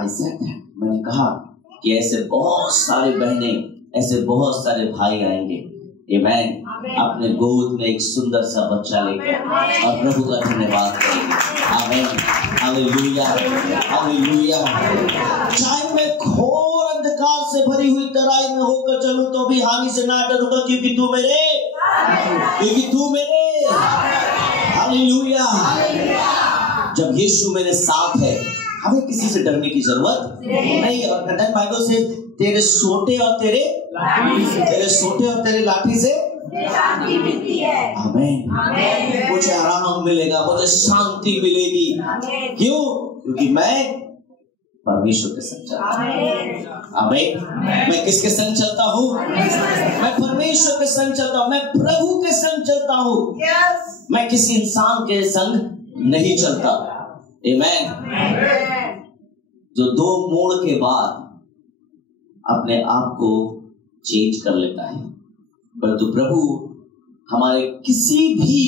I said that, मैंने कहा कि ऐसे बहुत सारे बहनें, ऐसे बहुत सारे भाई आएंगे। आमेन। अपने गोद में एक सुंदर सा बच्चा लेकर और प्रभु का धन्यवाद करेंगे। आमेन, हालेलुया, हालेलुया। चाहे मैं घोर अंधकार से भरी हुई तराई में होकर चलूं तो भी हानि से ना डरूंगा, क्योंकि तू मेरे, हालेलुया। जब यीशु मेरे साथ है हमें किसी से डरने की जरूरत नहीं। और बाइबल से तेरे सोटे और तेरे लाठी से शांति मिलती है। आमीन। मुझे आराम मिलेगा, मुझे शांति मिलेगी। क्यों? क्योंकि मैं परमेश्वर के संग चलता हूँ। आमीन। मैं किसके संग चलता हूँ? मैं परमेश्वर के संग चलता हूँ, मैं प्रभु के संग चलता हूँ। मैं किसी इंसान के संग नहीं चलता। आमीन। जो 2 मोड़ के बाद अपने आप को चेंज कर लेता है, परंतु प्रभु हमारे किसी भी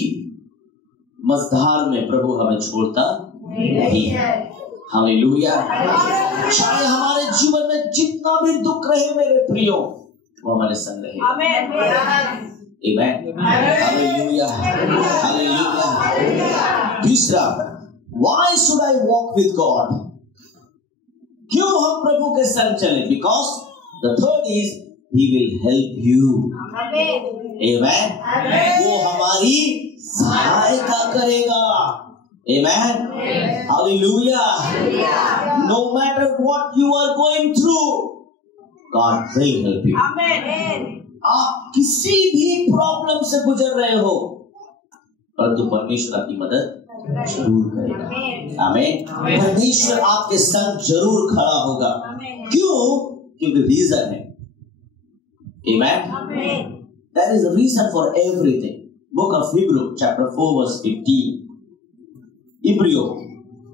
मझधार में प्रभु हमें छोड़ता नहीं है। हालेलुया। चाहे हमारे जीवन में जितना भी दुख रहे मेरे प्रियो, वो हमारे संग रहे। आमीन। Hallelujah, hallelujah. तीसरा, why should I walk with God? क्यों हम प्रभु के संग चले? Because the third is He will help you. Amen. वो हमारी सहायता करेगा। Amen. Hallelujah. No matter what you are going through, God will help you. Amen. आप किसी भी प्रॉब्लम से गुजर रहे हो, परंतु परमेश्वर आपकी मदद जरूर करेगा। आमीन। परमेश्वर आपके संग जरूर खड़ा होगा। क्यों? क्योंकि रीजन है। Amen. There is a reason for everything. Book of Hebrew chapter 4 verse 15. इब्रियो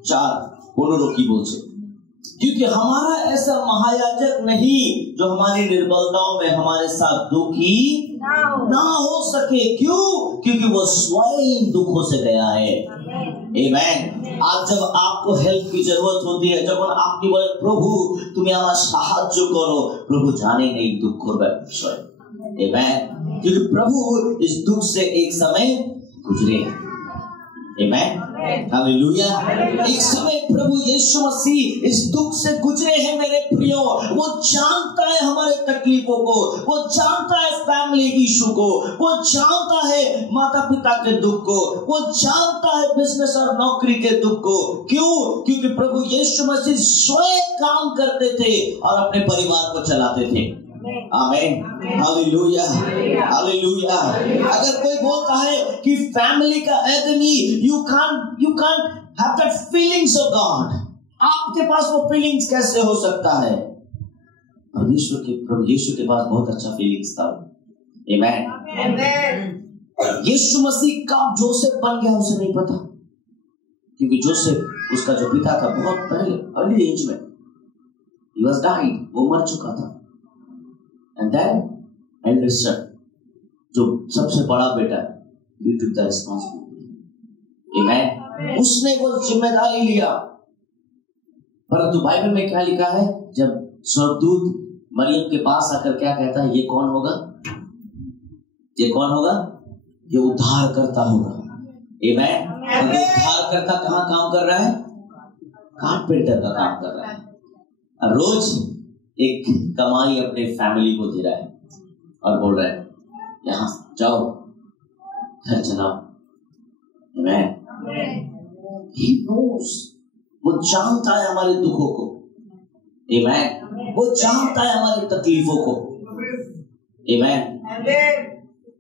4:15 की बोलছে, क्योंकि हमारा ऐसा महायाजक नहीं जो हमारी निर्बलताओं में हमारे साथ दुखी ना हो सके। क्यों? क्योंकि वो स्वयं दुखों से गया है। आमीन। आज जब आपको हेल्प की जरूरत होती है, जब आपकी बोले प्रभु তুমি আমার সাহায্য করো, प्रभु जाने नहीं दुख করবে। आमीन। क्योंकि प्रभु इस दुख से एक समय गुजरे। आमेन, हालेलुया। एक समय प्रभु यीशु मसीह इस दुख से गुजरे हैं मेरे प्रियो। वो जानता है हमारे तकलीफों को, वो जानता है फैमिली इशू को, वो जानता है माता पिता के दुख को, वो जानता है बिजनेस और नौकरी के दुख को। क्यों? क्योंकि प्रभु यीशु मसीह स्वयं काम करते थे और अपने परिवार को चलाते थे। आमीन, हालेलुया, हालेलुया। अगर कोई बोलता है कि फैमिली का आदमी you can't have that feelings of God, आपके पास वो फीलिंग्स कैसे हो सकता है? प्रभु यीशु के पास बहुत अच्छा फीलिंग्स था। आमीन, आमीन। यीशु मसीह कब जोसेफ बन गया उसे नहीं पता, क्योंकि जोसेफ उसका जो पिता था बहुत पहले अर्ली एज में he was died, वो मर चुका था। And then eldest son, जो सबसे बड़ा बेटा, he took the responsibility। Amen। उसने वो जिम्मेदारी लिया। परंतु बाइबल में क्या लिखा है? जब स्वर्गदूत मरियम के पास आकर क्या कहता है? ये कौन होगा? ये कौन होगा? ये उद्धार करता होगा। Amen। उद्धार करता कहाँ काम कर रहा है? कारपेंटर का काम कर रहा है। रोज एक कमाई अपने फैमिली को दे रहा है और बोल रहा है यहां जाओ, घर चलाओ। He knows, वो जानता है हमारे दुखों को। Amen। वो जानता है हमारी तकलीफों को। Amen।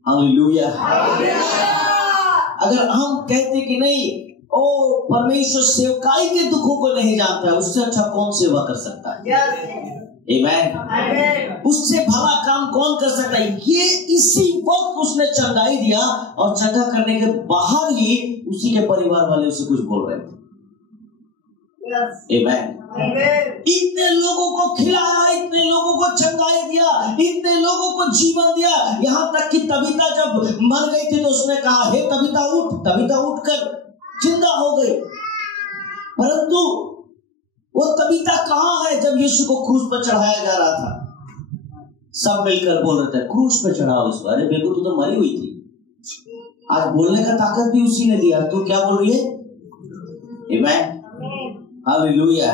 हालेलुया। अगर हम कहते कि नहीं, ओ परमेश्वर सेवकाई के दुखों को नहीं जानता है, उससे अच्छा कौन सेवा कर सकता है? Amen। उससे भला काम कौन कर सकता है? ये इसी वक्त उसने चंगाई दिया और चंगा करने के बाहर ही उसी के परिवार वाले उसे कुछ बोल रहे थे। Amen। इतने लोगों को खिलाया, इतने लोगों को चंगाई दिया, इतने लोगों को जीवन दिया, यहाँ तक कि तबीता जब मर गई थी तो उसने कहा हे तबीता उठ। तबीता उठकर जिंदा हो गई। परंतु वो तबीता कहाँ है जब यीशु को क्रूस पर चढ़ाया जा रहा था? सब मिलकर बोल रहे थे क्रूस पे चढ़ाओ इसको। अरे बेगू तू तो मरी हुई थी, आज बोलने का ताकत भी उसी ने दिया, तू क्या बोल रही है? आमीन, हालेलुया।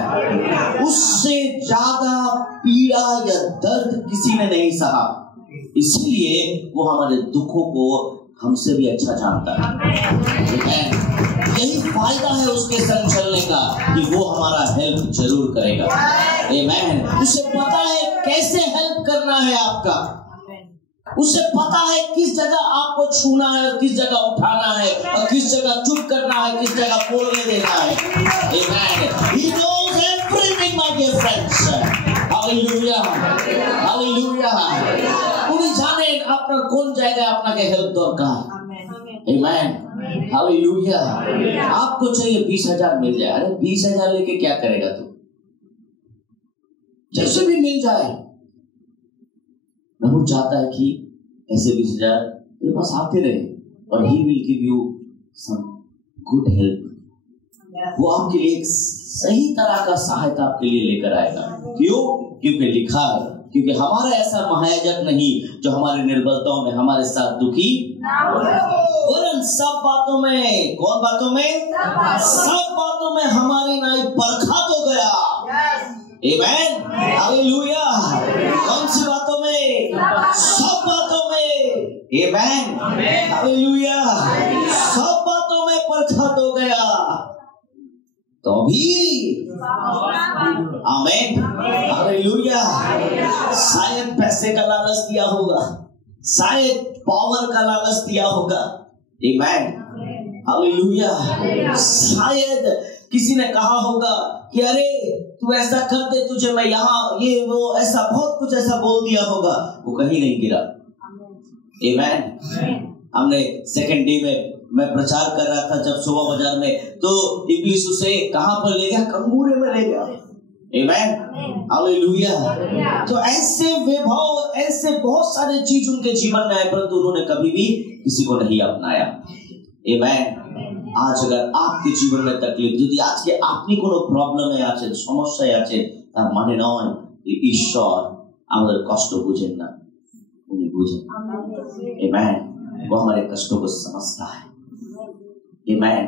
उससे ज्यादा पीड़ा या दर्द किसी ने नहीं सहा, इसलिए वो हमारे दुखों को हमसे भी अच्छा जानता है। यही फायदा है उसके संग चलने का कि वो हमारा हेल्प जरूर करेगा। आमीन। उसे पता है कैसे हेल्प करना है आपका, उसे पता है किस जगह आपको छूना है और किस जगह उठाना है और किस जगह चुप करना है, किस जगह बोलने देना है। आमीन। He knows everything, my dear friends। Hallelujah, hallelujah. उन्हीं जाने आपका कौन जाएगा अपना के हेल्प दरकार। आमीन, हालेलुया। आपको चाहिए 20,000 मिल जाए, अरे 20,000 लेके क्या करेगा तू? जैसे भी मिल जाए। प्रभु चाहता है कि ऐसे 20,000 तेरे पास आते रहे और He will give you some good help। वो आपके लिए एक सही तरह का सहायता आपके लिए लेकर आएगा। क्यों? क्योंकि लिखा है, क्योंकि हमारा ऐसा महायाजक नहीं जो हमारे निर्बलताओं में हमारे साथ दुखी वरन सब बातों में, कौन बातों में? सब बातों में हमारी नाई परखा तो गया। आमीन, हालेलुया। कौन सी बातों में? सब बातों में। आमीन, हालेलुया। सब बातों में परखा तो गया तो भी। आमीन, हालेलुया। शायद पैसे का लालच दिया होगा, शायद पावर का लालच दिया होगा। आमीन, हालेलुया। शायद किसी ने कहा होगा कि अरे तू ऐसा कर दे, तुझे मैं यहाँ ये वो ऐसा बहुत कुछ ऐसा बोल दिया होगा। वो कहीं नहीं गिरा। आमीन। हमने सेकंड डे में मैं प्रचार कर रहा था जब शोभा बाजार में, तो इब्लीस उसे कहां पर ले गया? कंगूरे में ले गया। आमीन, हालेलुया। तो ऐसे वैभव, ऐसे बहुत सारे चीज उनके जीवन में आए, परंतु उन्होंने कभी भी किसी को नहीं अपनाया। आमीन। आज अगर आपके जीवन में तकलीफ, यदि आज के आपनी কোনো প্রবলেমে আছে, সমস্যায় আছে, তার মানে নয় যে ঈশ্বর আমাদের কষ্ট বুঝেন না, উনি বুঝেন। आमीन। वो हमारे कष्टों को समझता है। आमेन।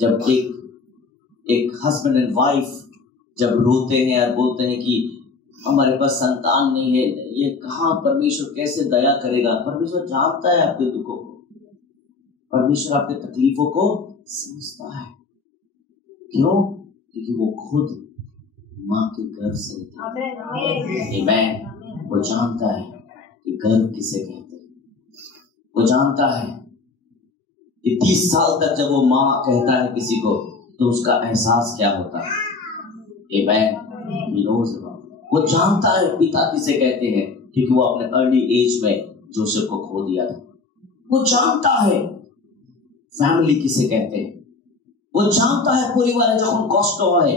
जब एक हस्बैंड एंड वाइफ जब रोते हैं और बोलते हैं कि हमारे पास संतान नहीं है, ये कहाँ, परमेश्वर कैसे दया करेगा। परमेश्वर जानता है आपके दुखों को, परमेश्वर आपके तकलीफों को समझता है। क्यों? क्योंकि वो खुद माँ के गर्भ से आमेन। वो जानता है कि गर्भ किसे कहते हैं। वो जानता है कि 30 साल तक जब वो माँ कहता है किसी को तो उसका एहसास क्या होता है। वो जानता है पिता किसे कहते हैं, क्योंकि वो अपने अर्ली एज में जोसेफ को खो दिया था। वो जानता है फैमिली किसे कहते हैं। वो जानता है পরিবারে যখন কষ্ট হয়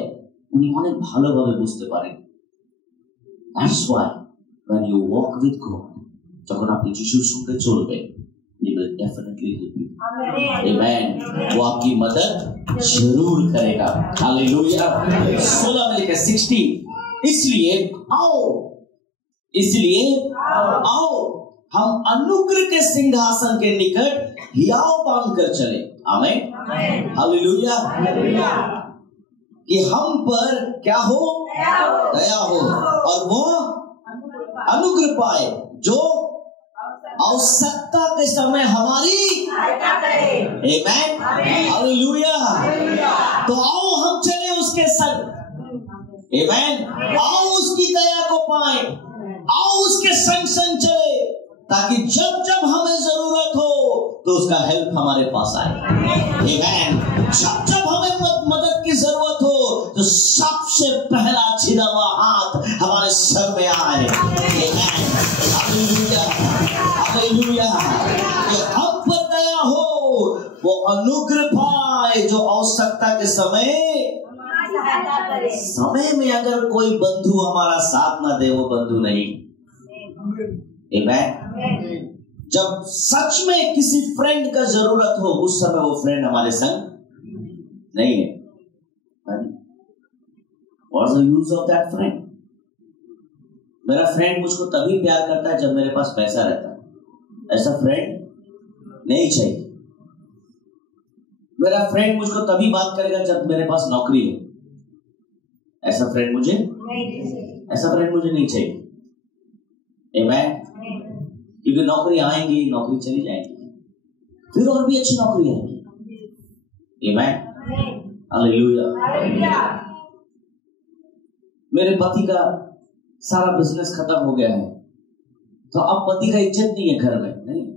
উনি অনেক ভালোভাবে বুঝতে পারেন। That's why when you walk with God, যখন আপনি যিশুর সঙ্গে চলবেন, He will definitely help you. Amen. वो आपकी मदद जरूर करेगा। हालेलुया। 16 में लिखा 16, इसलिए आओ हम अनुग्रह के सिंहासन के निकट हियाव बांध कर चले। आमीन। हालेलुया। कि हम पर क्या हो? दया हो और वो अनुग्रह पाए जो आवश्यकता के समय हमारी सहायता करे। आमीन। हालेलुया। तो आओ हम चले उसके संग। आमीन। आओ उसकी दया को पाए, आओ उसके संग संग चले, ताकि जब जब हमें जरूरत हो तो उसका हेल्प हमारे पास आए। आमीन। जब जब हमें मदद की जरूरत हो तो सबसे पहला छिदा हुआ हाथ हमारे सर में आए। आमीन। हालेलुया। हालेलुया। हम पर दया हो, वो अनुग्रह पाए जो आवश्यकता के समय में अगर कोई बंधु हमारा साथ ना दे, वो बंधु नहीं। आमीन। जब सच में किसी फ्रेंड का जरूरत हो, उस समय वो फ्रेंड हमारे संग नहीं है। What's the use of that friend? मेरा फ्रेंड मुझको तभी प्यार करता है जब मेरे पास पैसा रहता है। ऐसा फ्रेंड नहीं चाहिए। मेरा फ्रेंड मुझको तभी बात करेगा जब मेरे पास नौकरी है। ऐसा फ्रेंड मुझे नहीं चाहिए। आमीन। क्योंकि नौकरी आएंगी, नौकरी चली जाएगी, फिर और भी अच्छी नौकरी आएगी। आमीन। हालेलुया। मेरे पति का सारा बिजनेस खत्म हो गया है, तो अब पति का इज्जत नहीं है घर में। नहीं,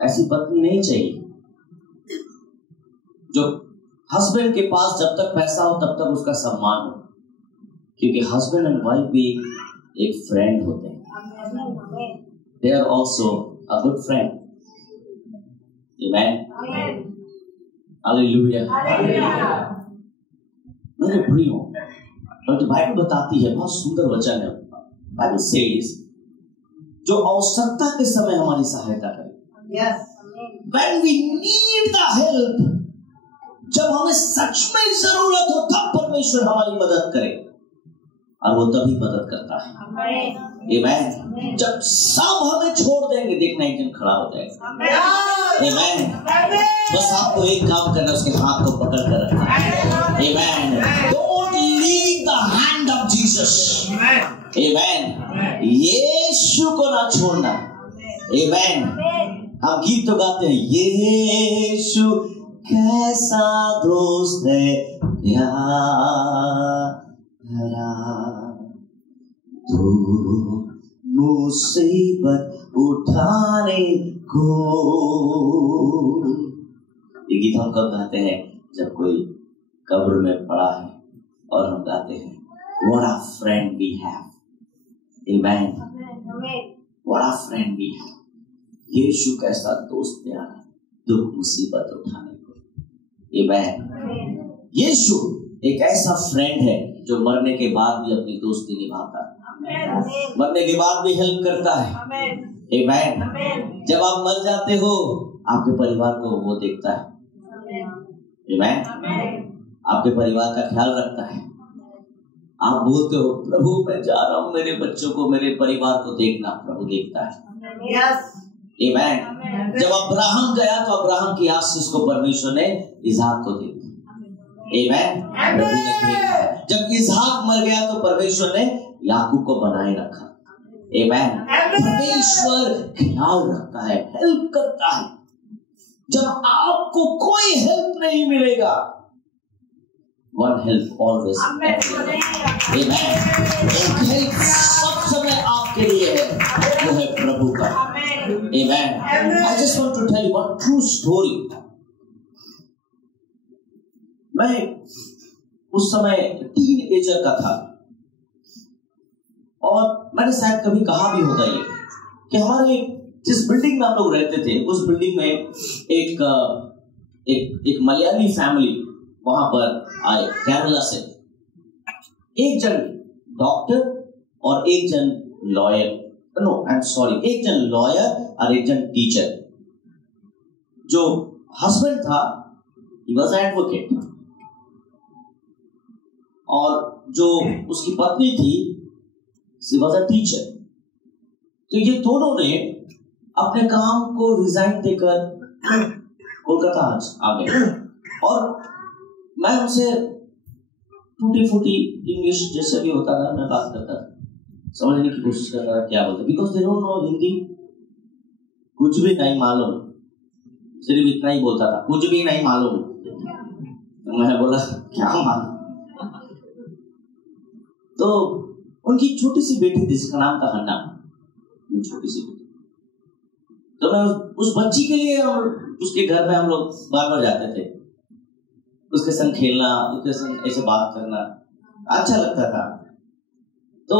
ऐसी पत्नी नहीं चाहिए। जो हस्बैंड के पास जब तक पैसा हो तब तक उसका सम्मान हो, क्योंकि हस्बैंड एंड वाइफ भी एक फ्रेंड होते हैं। They are also a good friend. Amen. Hallelujah. मेरे प्रियो, तो बाइबल बताती है, बहुत सुंदर वचन है। बाइबल says, जो आवश्यकता के समय हमारी सहायता करे। Yes. When we need the help, जब हमें सच में जरूरत हो तब परमेश्वर हमारी मदद करे, और वो तभी मदद करता है। आमीन। जब सब हमें छोड़ देंगे, देखना एक दिन खड़ा हो जाएगा। आमीन। बस आपको एक काम करना, उसके हाथ को पकड़ कर रखना। आमीन। Don't leave the hand of Jesus. आमीन। यीशु को ना छोड़ना। आमीन। हम गीत तो गाते हैं, यीशु कैसा दोस्त है प्यारा, तू मुसीबत उठाने को। ये गीत हम कब गाते हैं? जब कोई कब्र में पड़ा है और हम गाते हैं, What a friend we have. Amen. What a friend we have. यीशु कैसा दोस्त प्यारा, दुख मुसीबत उठाने को। Amen. यीशु एक ऐसा फ्रेंड है जो मरने के बाद भी अपनी दोस्ती निभाता है, मरने के बाद भी हेल्प करता है। आमीन। जब आप मर जाते हो, आपके परिवार को वो देखता है। आमीन। आपके परिवार का ख्याल रखता है। आप बोलते हो, प्रभु मैं जा रहा हूँ, मेरे बच्चों को, मेरे परिवार को देखना। प्रभु देखता है। आमेन। जब अब्राहम गया तो अब्राहम की आशीष को परमेश्वर ने इसहाक को दी। आमेन। जब इसहाक मर गया तो परमेश्वर ने याकूब को बनाए रखा। आमेन। परमेश्वर ख्याल रखता है, हेल्प करता है। जब आपको कोई हेल्प नहीं मिलेगा, one help always, amen। एक हेल्प सब समय आपके लिए है, वो है प्रभु का। Amen। I just want to tell you one true story। मैं उस समय टीनएजर का था और मैंने शायद कभी कहा भी होगा ये कि हमारे जिस बिल्डिंग में हम लोग रहते थे, उस बिल्डिंग में एक मलयाली फैमिली वहां पर आए केरला से। एक जन डॉक्टर और एक जन lawyer, no I am sorry, एक जन लॉयर और एक जन टीचर। जो हस्बैंड था ही वाज एडवोकेट और जो उसकी पत्नी थी शी वाज अ टीचर। तो ये दोनों ने अपने काम को रिजाइन देकर कोलकाता आ गए और मैं उनसे टूटी फूटी इंग्लिश जैसे भी होता था मैं बात करता था, समझने की कोशिश कर रहा था क्या बोलते, because they don't know Hindi, कुछ भी नहीं मालूम, सिर्फ इतना ही बोलता था, कुछ भी नहीं मालूम। तो मैं बोला क्या मालूम। तो उनकी छोटी सी बेटी थी जिसका नाम था हन्ना, छोटी सी बेटी। तो मैं उस बच्ची के लिए और उसके घर में हम लोग बार बार जाते थे, उसके संग खेलना, उसके संग ऐसे बात करना अच्छा लगता था। तो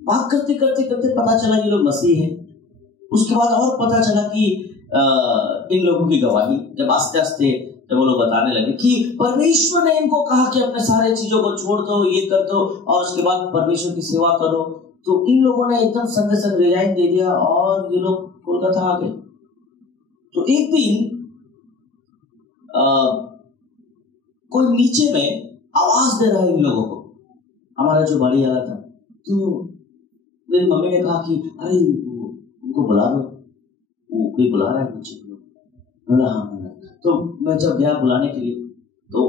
बात करते करते करते पता चला ये लोग मसीह हैं। उसके बाद और पता चला कि इन लोगों की गवाही, जब आस्ते आस्ते जब वो लोग बताने लगे कि परमेश्वर ने इनको कहा कि अपने सारे चीजों को छोड़ दो, ये कर दो और उसके बाद परमेश्वर की सेवा करो, तो इन लोगों ने एकदम संग संग रिजाइन दे दिया और ये लोग कोलकाता आ गए। तो एक दिन कोई नीचे में आवाज दे रहा है इन लोगों को, हमारा जो बाड़ी वाला था। तो मेरी मम्मी ने कहा कि अरे उनको बुला दो, वो कोई बुला रहा है नीचे। बोला हाँ। तो मैं जब गया बुलाने के लिए तो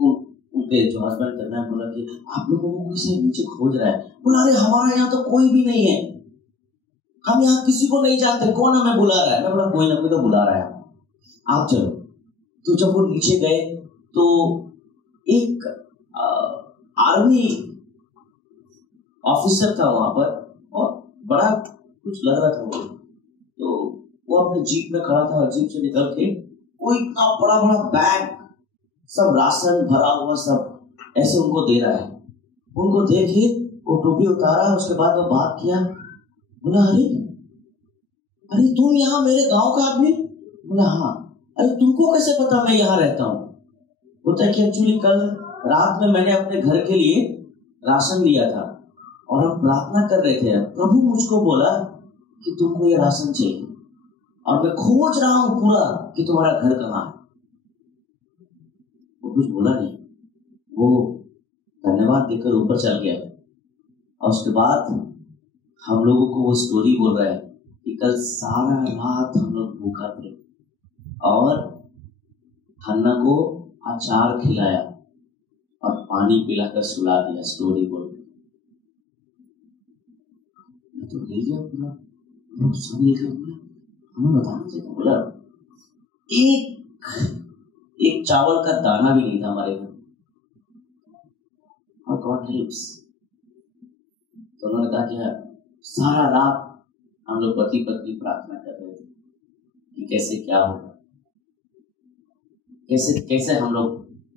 उनके जो हस्बैंड करना है बोला कि आप लोगों को किसी नीचे खोज रहा है। बोला अरे हमारे यहाँ तो कोई भी नहीं है, हम यहाँ किसी को नहीं जानते, कौन हमें बुला रहा है। मैं बोला कोई ना कोई तो बुला रहा है, आप चलो। तो जब वो नीचे गए तो एक आर्मी ऑफिसर था वहां पर और बड़ा कुछ लग रहा था वो। तो वो अपने जीप में खड़ा था, जीप से निकल के वो इतना बड़ा बड़ा बैग सब राशन भरा हुआ सब ऐसे उनको दे रहा है। उनको देखे वो टोपी उतारा, उसके बाद वो बात किया। बोला अरे अरे तुम यहाँ मेरे गांव का आदमी? बोला हाँ। अरे तुमको कैसे पता मैं यहाँ रहता हूँ? होता है कि एक्चुअली कल रात में मैंने अपने घर के लिए राशन लिया था और हम प्रार्थना कर रहे थे, प्रभु मुझको बोला कि तुमको ये राशन चाहिए और मैं खोज रहा हूं पूरा कि तुम्हारा घर कहाँ है। वो कुछ बोला नहीं, वो धन्यवाद देकर ऊपर चल गया और उसके बाद हम लोगों को वो स्टोरी बोल रहा है कि कल सारा रात हम लोग भूखा थे और हन्ना को अचार खिलाया और पानी पिलाकर सुला दिया। स्टोरी बोल तो मिल गया पूरा, सब मिल गया। हमें बताना चाहिए। बोला एक चावल का दाना भी नहीं था हमारे घर और गॉड हेल्प्स। तो उन्होंने कहा कि सारा रात हम लोग पति पत्नी प्रार्थना कर रहे थे कि कैसे क्या होगा, कैसे कैसे हम लोग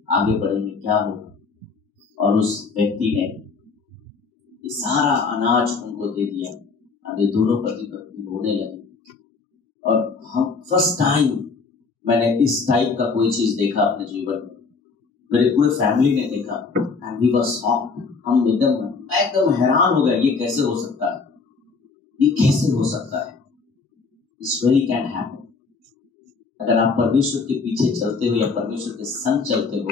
आगे बढ़ेंगे, क्या होगा। और उस व्यक्ति ने सारा अनाज उनको दे दिया। आगे दोनों पति पत्नी रोने लगे और हम फर्स्ट टाइम मैंने इस टाइप का कोई चीज देखा अपने जीवन में, मेरे पूरे फैमिली ने देखा एंड वी वर शॉक्ड। हम एकदम हैरान हो गए, ये कैसे हो सकता है, ये कैसे हो सकता है। This really can happen. अगर आप परमेश्वर के पीछे चलते हो या परमेश्वर के संग चलते हो,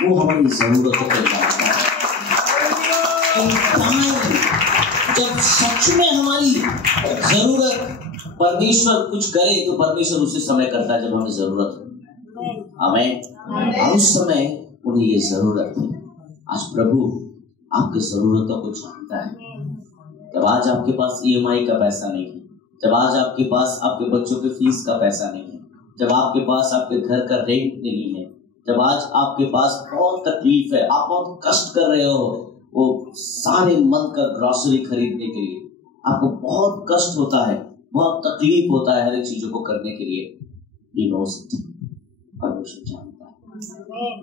वो हमारी जरूरतों को जानता है। जब सच में हमारी जरूरत, परमेश्वर कुछ करे तो परमेश्वर उसी समय करता है जब हमें जरूरत है। आमीन। और उस समय उन्हें ये जरूरत है। आज प्रभु आपकी जरूरतों को जानता है। जब आज आपके पास EMI का पैसा नहीं है, जब आज आपके पास आपके बच्चों के फीस का पैसा नहीं है, जब आपके पास आपके घर का रेंट नहीं है, जब आज आपके पास बहुत तकलीफ है, आप बहुत कष्ट कर रहे हो वो सारे मंथ का ग्रोसरी खरीदने के लिए, आपको बहुत कष्ट होता है, बहुत तकलीफ होता है हर एक चीजों को करने के लिए, He knows it, परमेश्वर जानता है।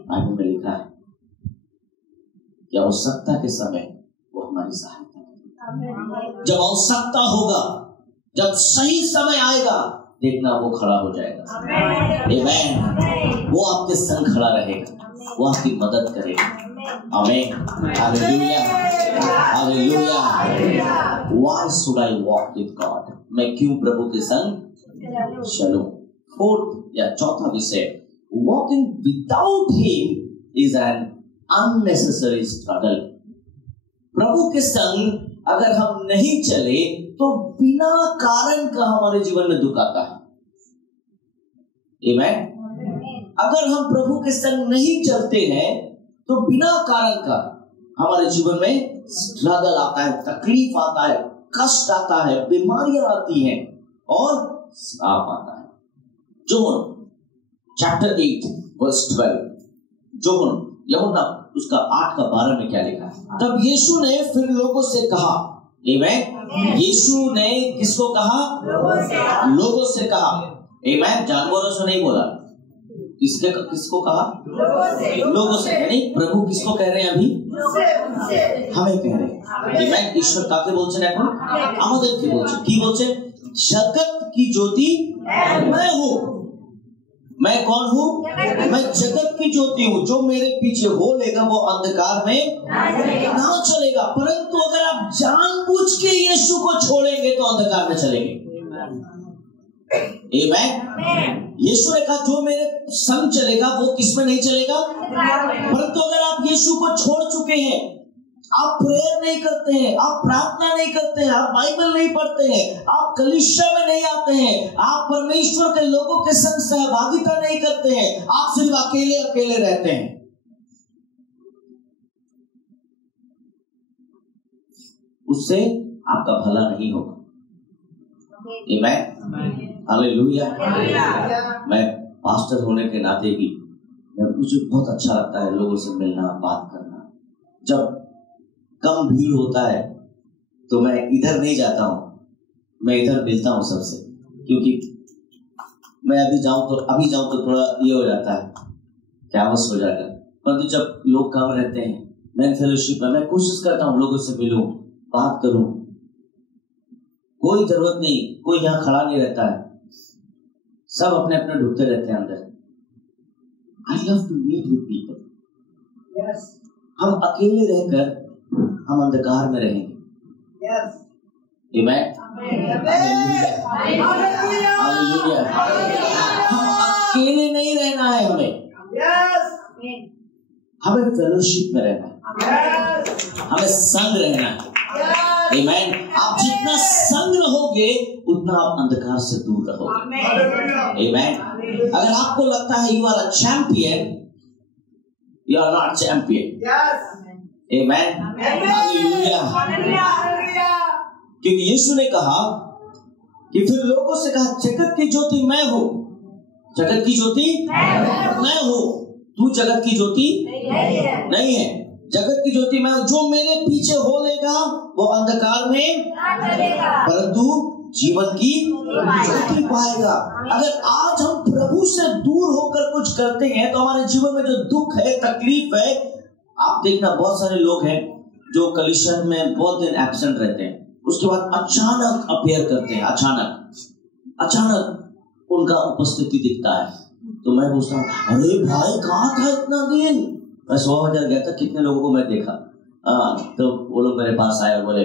बाइबल में लिखा है कि आवश्यकता के समय वो हमारी सहायता करेगा। जब आवश्यकता होगा, जब सही समय आएगा, देखना वो खड़ा हो जाएगा। आमीन। वो आपके संग खड़ा रहेगा, वो आपकी मदद करेगा। आमीन। Hallelujah, hallelujah. Why should I walk with God? मैं क्यों प्रभु के संग चलूं? फोर्थ या चौथा विषय, walking without Him is an unnecessary struggle. प्रभु के संग अगर हम नहीं चले तो बिना कारण का हमारे जीवन में दुख आता है। आमीन। अगर हम प्रभु के संग नहीं चलते हैं तो बिना कारण का हमारे जीवन में स्ट्रगल आता है, तकलीफ आता है, कष्ट आता है, बीमारियां आती हैं और श्राप आता है। जोन चैप्टर 8 वर्स 12, जोन यूहन्ना उसका 8:12 में क्या लिखा है? तब यीशु ने फिर लोगों से कहा, आमीन। यीशु ने किसको कहा? लोगों से कहा। आमीन। जानवरों से नहीं बोला। किसको कहा? लोगों से। यानी प्रभु किसको कह रहे हैं? अभी हमें कह रहे हैं। आमीन। ईश्वर काके बोलছেন এখন? আমাদেরকে বলছেন। কি বলছেন? जगत की ज्योति मैं हूँ। मैं कौन हूँ? मैं जगत की ज्योति हूँ। जो मेरे पीछे हो लेगा वो अंधकार में ना चलेगा। परंतु अगर आप जानबूझ के यीशु को छोड़ेंगे तो अंधकार में चलेंगे। आमीन। यीशु ने कहा जो मेरे संग चलेगा वो किसमें नहीं चलेगा? परंतु अगर आप यीशु को छोड़ चुके हैं, आप प्रेयर नहीं करते हैं, आप प्रार्थना नहीं करते हैं, आप बाइबल नहीं पढ़ते हैं, आप कलीसिया में नहीं आते हैं, आप परमेश्वर के लोगों के संग सहभागिता नहीं करते हैं, आप सिर्फ अकेले अकेले रहते हैं, उससे आपका भला नहीं होगा। आमीन। हालेलुया। मैं पास्टर होने के नाते भी मुझे बहुत अच्छा लगता है लोगों से मिलना, बात करना। जब कम भीड़ होता है तो मैं इधर नहीं जाता हूँ, मैं इधर मिलता हूँ सबसे, क्योंकि मैं अभी जाऊँ तो थोड़ा ये हो जाता है, कैवस हो जाता है। परंतु जब लोग कम रहते हैं, मैं फेलोशिप में मैं कोशिश करता हूँ लोगों से मिलूं, बात करूं। कोई जरूरत नहीं, कोई यहाँ खड़ा नहीं रहता है, सब अपने अपने ढूंढते रहते हैं अंदर। I love to meet with people. हम अकेले रहकर हम अंधकार में रहेंगे। आमीन। हालेलुया। हम अकेले नहीं रहना है, हमें फेलोशिप में रहना है, हमें संग रहना है। आमीन। आप जितना संग रहोगे उतना आप अंधकार से दूर रहोगे। आमीन। अगर आपको लगता है you are a champion, you are not champion. आमीन। हालेलुया। क्योंकि यीशु ने कहा कि फिर लोगों से कहा जगत की ज्योति मैं हूँ, जगत की ज्योति मैं हूँ, तू जगत की ज्योति नहीं है। जगत की ज्योति मैं हूँ, जो मेरे पीछे हो लेगा वो अंधकार में परंतु जीवन की ज्योति पाएगा। अगर आज हम प्रभु से दूर होकर कुछ करते हैं तो हमारे जीवन में जो दुख है, तकलीफ है, आप देखना बहुत सारे लोग हैं जो कलीसिया में बहुत दिन एब्सेंट रहते हैं, उसके बाद अचानक अपीयर करते हैं, अचानक उनका उपस्थिति दिखता है। तो मैं पूछता हूँ, अरे भाई कहाँ था इतना दिन? मैं 100,000 गया था, कितने लोगों को मैं देखा। तो वो लोग मेरे पास आए और बोले,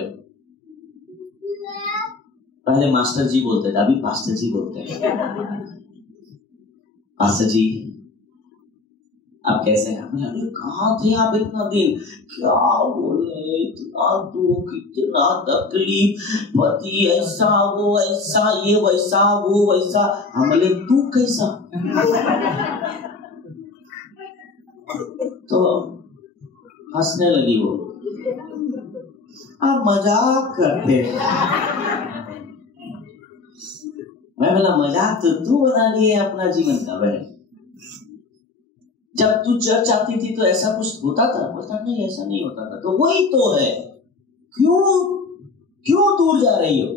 पहले मास्टर जी बोलते थे, अभी पास्टर जी बोलते हैं। पास्टर जी आप कैसे हैं? बोले कहाँ थे आप इतना दिन? क्या बोले, इतना दुख, इतना तकलीफ, पति ऐसा वो ऐसा, ये वैसा वो वैसा। हम बोले तू कैसा? तो हंसने लगी वो। आप मजाक करते। मैं बोला मजाक तो तू बना लिया अपना जीवन का बहन। जब तू चर्च आती थी तो ऐसा कुछ होता था? बोलता नहीं ऐसा नहीं होता था। तो वही तो है, क्यों दूर जा रही हो?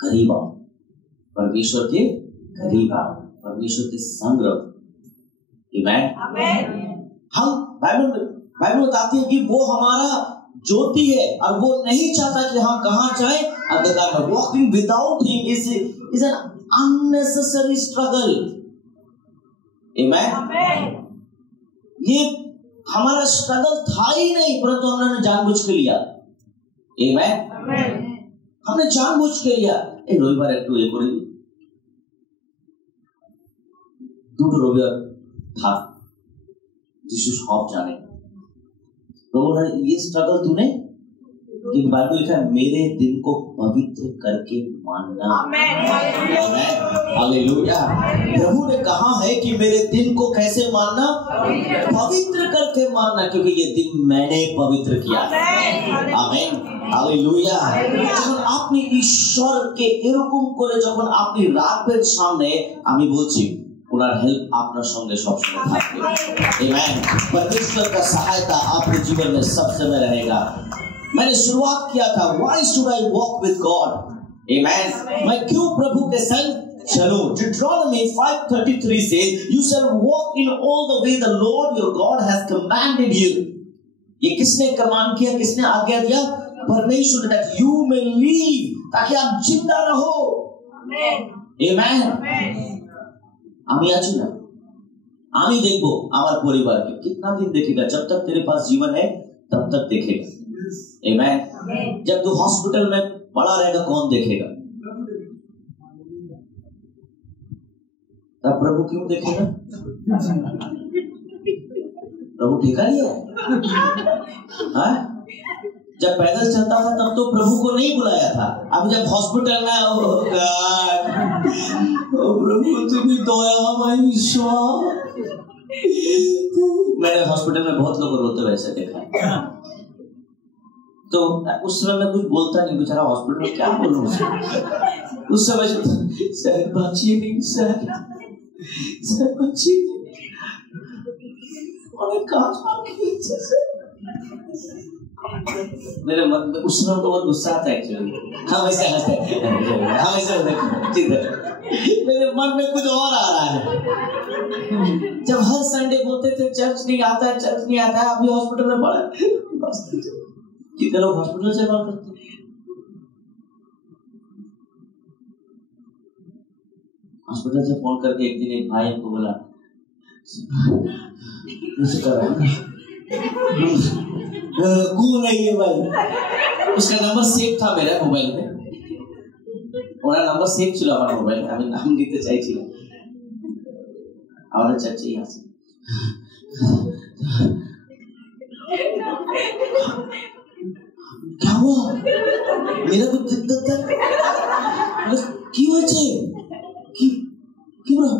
करीब आओ, परमेश्वर के करीब आओ, परमेश्वर के संग रहो। आमीन। हम बाइबल बताती है कि वो हमारा ज्योति है और वो नहीं चाहता कि हम कहां जाएं, अंधकार में। Walking without him is an unnecessary struggle. आमीन। ये हमारा स्ट्रगल था ही नहीं, परंतु हमने जानबूझ के लिया। आमीन। हमने जानबूझ के लिया। एक रविवार একটু ये করে দুটো রবিবার था, যিশু সব জানে। प्रभु ने ये स्ट्रगल तूने, एक बाइबल लिखा है मेरे दिन को पवित्र करके मानना। हालेलुया। प्रभु ने कहा है कि मेरे दिन को कैसे मानना? पवित्र करके मानना, क्योंकि ये दिन मैंने पवित्र किया। आमीन। हालेलुया। যখন আপনি ঈশ্বরকে এরকম করে যখন আপনি রাখবেন সামনে, আমি বলছি उनर हेल्प आपका संगे सब समय थाकबे। आमीन। परमेश्वर का सहायता आपके जीवन में सब समय रहेगा। मैंने शुरुआत किया था, why should I walk with God? Amen। मैं क्यों प्रभु के संग चलूं? Deuteronomy 5:33 says, you shall walk in all the way the Lord your God has commanded you। ये किसने कमांड किया, किसने आज्ञा दिया? परमेश्वर। that you may live, ताकि आप जिंदा रहो। Amen। আমি আছি না, আমি দেখবো আমার পরিবারকে। कितना दिन देखेगा? जब तक तेरे पास जीवन है तब तक देखेगा। आमीन। जब तू हॉस्पिटल में पड़ा रहेगा कौन देखेगा? तब प्रभु क्यों देखेगा? प्रभु ठेका लिया है? जब पैदल चलता था तब तो प्रभु को नहीं बुलाया था। अब जब हॉस्पिटल में प्रभु तुम्हें दयामय ईश्वर। मैंने हॉस्पिटल में बहुत लोग रोते हुए ऐसे देखा। तो उस समय मैं कुछ बोलता नहीं, बेचारा हॉस्पिटल में क्या बोलूं उस समय सर बच्ची नहीं, सर बच्ची और मेरे मन में उस समय तो बहुत गुस्सा आता है एक्चुअली। हम ऐसे हंसते हैं, हम ऐसे ठीक है, मेरे मन में कुछ और आ रहा है। जब हर संडे बोलते थे चर्च नहीं आता है, चर्च नहीं आता है, अभी हॉस्पिटल में पड़ा बस। कितने लोग हॉस्पिटल से बात करते हैं? हॉस्पिटल से फोन करके एक दिन एक भाई को बोला कौन है ये भाई? उसका नंबर सेव था मेरा मोबाइल में, ওনার নাম্বার সেভ ছিল আমার মোবাইলে, আমি নাম দিতে চাইছিলাম। আমাদের চার্চেই আছে। क्या हुआ? मेरा कुछ दिक्कत है? কি হয়েছে? কি বলো?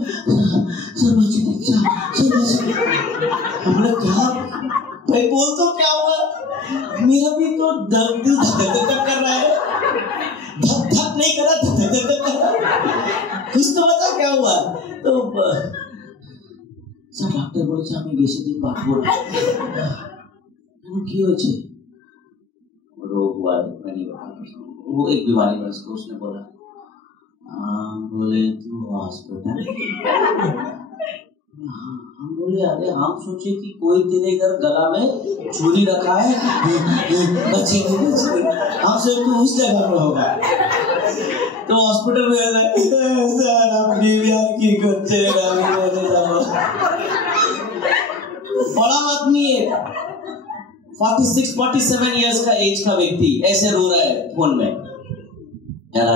सर्वोच्च दीक्षा, हमने क्या भाई बोल तो क्या हुआ? मेरा भी तो दर्द धक कर रहा है, धक नहीं कर रहा, धक कर रहा। कुछ तो बता क्या हुआ? तो सब डॉक्टर बोले আমি বেশি দিন বাঁচবো না। কি হয়েছে? रोग हुआ है, मैंने वो एक बीमारी में उसको उसने बोला बोले तू हॉस्पिटल। हम बोले अरे हम सोचे कि कोई तेरे इधर गला में छुरी रखा है बच्चे हम सोचे तो उस जगह में होगा। तो हॉस्पिटल में सर अपनी बिहार की बच्चे बड़ा आदमी है 46-47 इयर्स का एज का व्यक्ति ऐसे रो रहा है फोन में। यार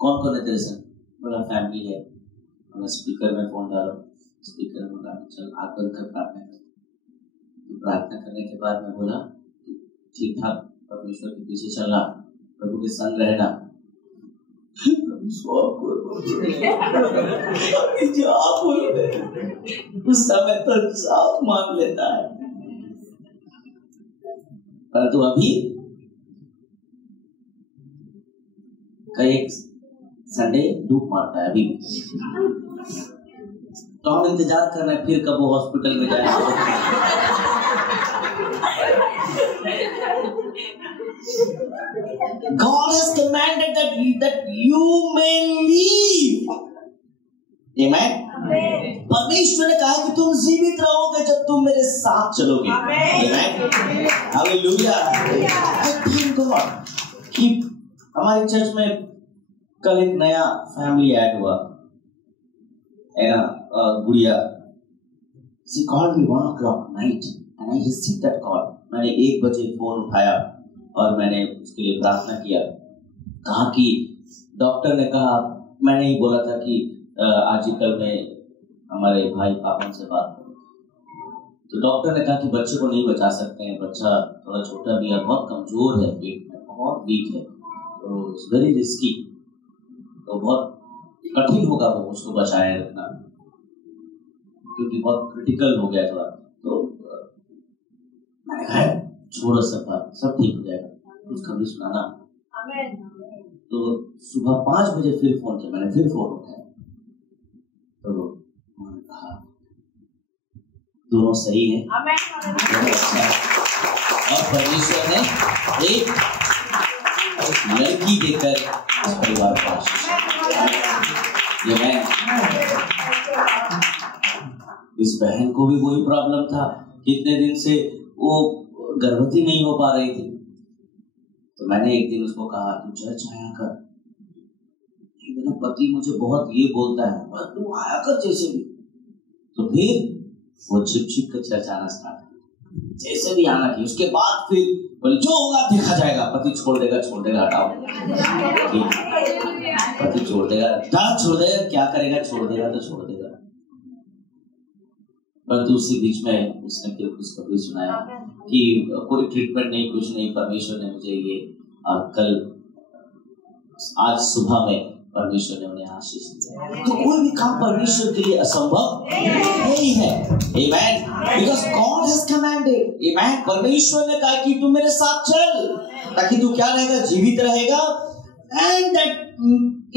कौन कौन है तेरे साथ? बोला फैमिली है। मैं स्पीकर में फोन डालो, स्पीकर में डाल चल आग बंद कर प्रार्थना कर। तो प्रार्थना करने के बाद मैं बोला ठीक ठाक परमेश्वर के पीछे चलना, प्रभु के संग रहना। उस समय तो साफ मान लेता है, परंतु अभी का एक संडे धूप मारता है। अभी तो हम इंतजार कर रहे हैं फिर कब वो हॉस्पिटल में जाएगा। God has commanded that you may live. Amen. परमेश्वर ने कहा कि तुम जीवित रहोगे जब तुम मेरे साथ चलोगे। Amen. Hallelujah. Thank God कि हमारे चर्च में कल एक नया फैमिली ऐड हुआ है ना, गुड़िया। She called me 1 o'clock night and I received that call. मैंने 1 बजे फोन उठाया और मैंने उसके लिए प्रार्थना किया। कहा कि डॉक्टर ने कहा, मैंने ही बोला था कि आजकल में हमारे भाई पापा से बात करो। तो डॉक्टर ने कहा कि बच्चे को नहीं बचा सकते हैं, बच्चा थोड़ा छोटा भी है, बहुत कमजोर है, पेट में बहुत वीक है, तो इट्स वेरी रिस्की, तो बहुत कठिन होगा वो उसको बचाए रखना, क्योंकि बहुत क्रिटिकल हो गया थोड़ा। तो मैंने कहा छोड़ो सब बात, सब ठीक हो जाएगा, कुछ खबर सुनाना। तो सुबह 5 बजे फिर फोन किया, मैंने फिर फोन उठाया, तो उन्होंने कहा दोनों सही है, दोनों अच्छा है, और परमेश्वर ने एक लड़की देकर इस परिवार को आशीष दिया। मैं इस बहन को भी वही प्रॉब्लम था, कितने दिन से वो गर्भवती नहीं हो पा रही थी। तो मैंने एक दिन उसको कहा तू चर्च आया कर, मेरा पति मुझे बहुत ये बोलता है, पर तू आया कर जैसे भी। तो फिर वो छिप छिप कर चर्च आना स्टार्ट, जैसे भी आना थी। उसके बाद फिर बोले जो होगा देखा जाएगा, पति छोड़ देगा हटाओ, पति छोड़ देगा क्या करेगा, छोड़ देगा तो छोड़ देगा। परंतु उसी बीच में उसने फिर खुशखबरी सुनाया कि कोई ट्रीटमेंट नहीं, कुछ नहीं, परमेश्वर ने मुझे ये, और आज सुबह में परमेश्वर ने उन्हें आशीष दिया। तो कोई भी काम परमेश्वर के लिए असंभव नहीं है। Amen. Because God has commanded. Amen. परमेश्वर ने कहा कि तू मेरे साथ चल, ताकि तू क्या रहेगा, जीवित रहेगा, and that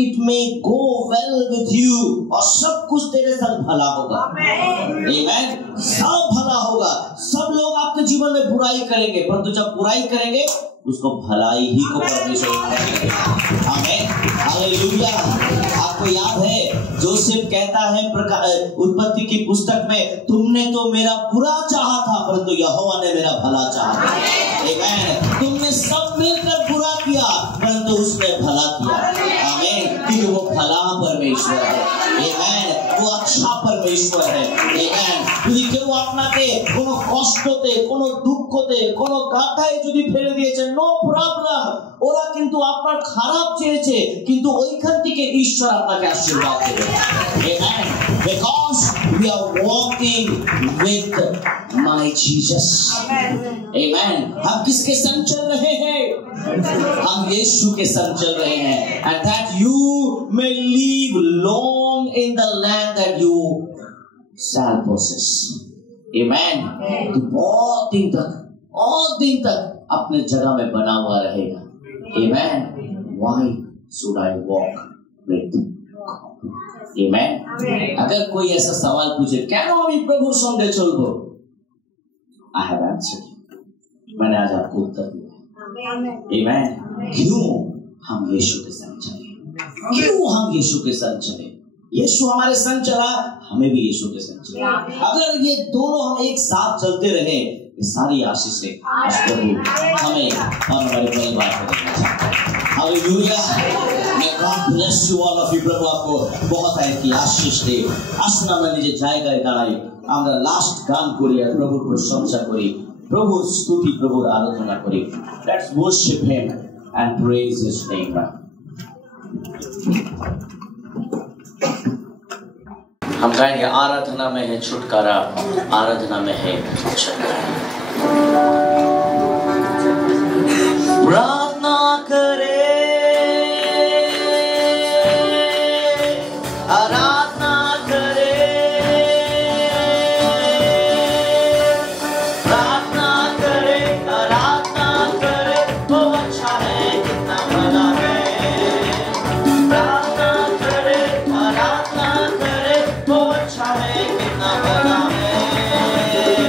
it may go well with you, और सब कुछ तेरे साथ भला होगा। Amen. सब भला होगा। सब लोग आपके जीवन में बुराई करेंगे, परंतु जब बुराई करेंगे उसको भलाई ही को परमेश्वर करेंगे। आमीन, हालेलुया। आपको याद है जोसेफ कहता है उत्पत्ति की पुस्तक में, तुमने तो मेरा बुरा चाहा था परंतु यहोवा ने मेरा भला चाहा। आमीन। तुमने सब मिलकर बुरा किया परंतु उसने भला किया। आमीन, क्योंकि वो भला परमेश्वर है। आमीन, वो अच्छा परमेश्वर है। आमीन, যদি কেউ আপনাকে কোনো কষ্টতে, কোনো দুঃখতে, কোনো গাথায় যদি ফেলে দিয়েছে, নো প্রবলেম, ওরা কিন্তু আপনার খারাপ চেয়েছে, কিন্তু ওইখান থেকে ঈশ্বর আপনাকে আশীর্বাদ দেবে। Amen, because we are walking with my Jesus. Amen. हम किसके संग चल रहे हैं? हम यीशु के संग चल रहे हैं। And that you may live long in the land that you shall possess. Amen. तो बहुत दिन तक अपने जगह में बना हुआ रहेगा। Amen. Why should I walk with God? Amen. अगर कोई ऐसा सवाल पूछे, কেন আমি প্রভুর সঙ্গে চলবো? I have answered. मैंने आज आपको उत्तर दिया। Amen. क्यों हम यीशु के संग चले? क्यों हम यीशु के संग चले? यीशु हमारे संग चला, हमें भी यीशु के संग चला। अगर ये दोनों हम एक साथ चलते रहे, ये सारी आशीषें प्रभु हमें और हमारे परिवार को देना चाहता है। Hallelujah. May God bless you all of you. प्रभु आपको बहुत है कि आशीष दे। আসুন আমরা নিজের জায়গায় দাঁড়াই, আমরা লাস্ট গান করি আর প্রভুর প্রশংসা করি, প্রভুর স্তুতি, প্রভুর আরাধনা করি। Let's worship him and praise his name. हम गाएंगे आराधना में है छुटकारा, आराधना में है छुटकारा। प्रार्थना करे, आराधना करे, प्रार्थना करे, आराधना करे, वो अच्छा है कितना भला है। प्रार्थना करे, आराधना करे, वो अच्छा है कितना भला है।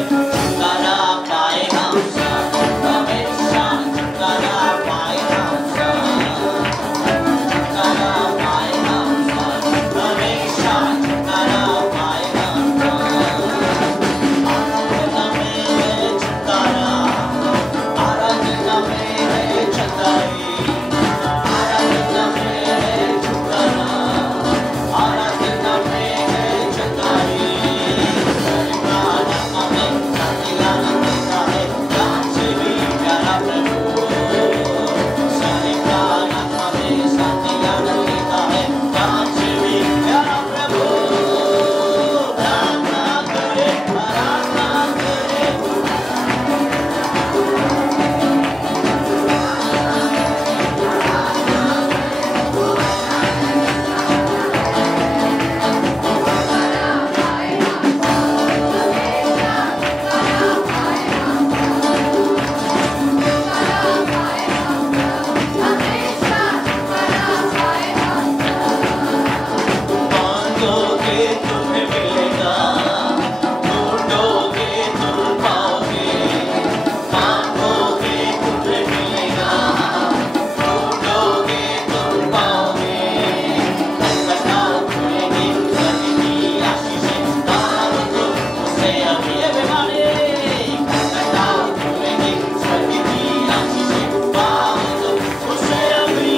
छुटकारा पाएगा सब हमेशा, छुटकारा पाएगा सब, छुटकारा पाएगा सब हमेशा, छुटकारा पाएगा सब। आराधना में है छुटकारा, आराधना में है छुटकारा, आराधना में है छुटकारा, आराधना में है छुटकारा। आराधना में सत्याना देता है जान से भी प्यारा प्रभु, सारे आराधना में सत्याना देता है जान से भी प्यारा प्रभु। प्रार्थना करे, आराधना करे, मांगोगे तुम्हें मिलेगा, ढूंढोगे तुम पाओगे। मांगोगे तुम्हें मिलेगा, ढूंढोगे तुम पाओगे। खटखटाओ खुलेगी स्वर्ग की आशीषें, मांगो तुम उससे अभी बीमारी। खटखटाओ खुलेगी स्वर्ग की आशीषें, मांगो तुम उससे अभी।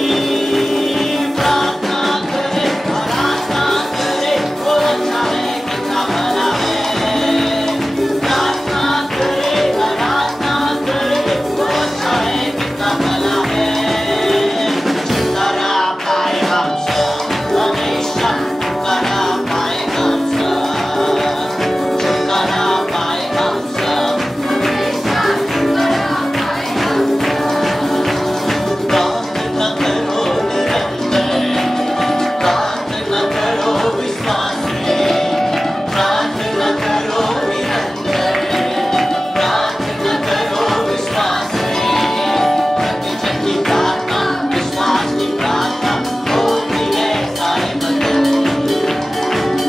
प्रार्थना करे, आराधना करे, वो अच्छा है कितना भला है। प्रार्थना करे, आराधना करे, वो अच्छा है कितना भला है। छुटकारा पाए हम सब हमेशा, छुटकारा पाए हम सब, छुटकारा पाए हम सब हमेशा, छुटकारा पाए हम सब। प्रार्थना करो निरंतर, प्रार्थना करो विश्वास से, प्रार्थना करो निरंतर, प्रार्थना करो विश्वास से। प्रतिजन की प्रार्थना, विश्वास की प्रार्थना होती है सारे बंधन।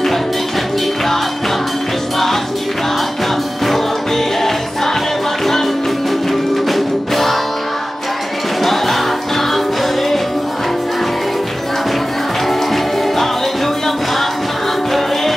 प्रतिजन की प्रार्थना, विश्वास की प्रार्थना होती है सारे बंधन। आराधना करे, हालेलुया, प्रार्थना करे,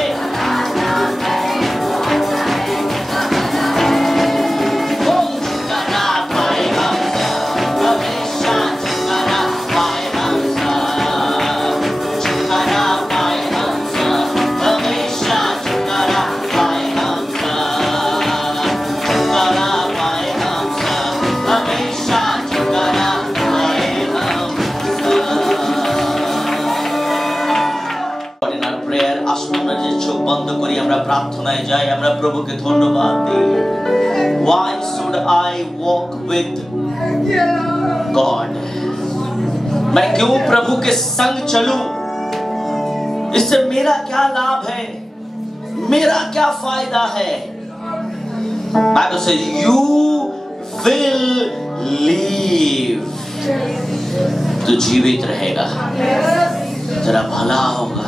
ओ छुटकारा पाए हम सब हमेशा, छुटकारा पाए हम सब, छुटकारा पाए हम सब हमेशा, छुटकारा पाए हम सब, छुटकारा पाए हम सब हमेशा, छुटकारा पाए हम सब। প্রেয়ার আসুন আমরা যে চোখ বন্ধ করি, আমরা প্রার্থনায় যাই, আমরা প্রভুকে ধন্যবাদ দিই। Why should I walk with God? मैं क्यों प्रभु के संग चलूं? इससे मेरा क्या लाभ है, मेरा क्या फायदा है? Bible says you will live, तो जीवित रहेगा, तेरा भला होगा।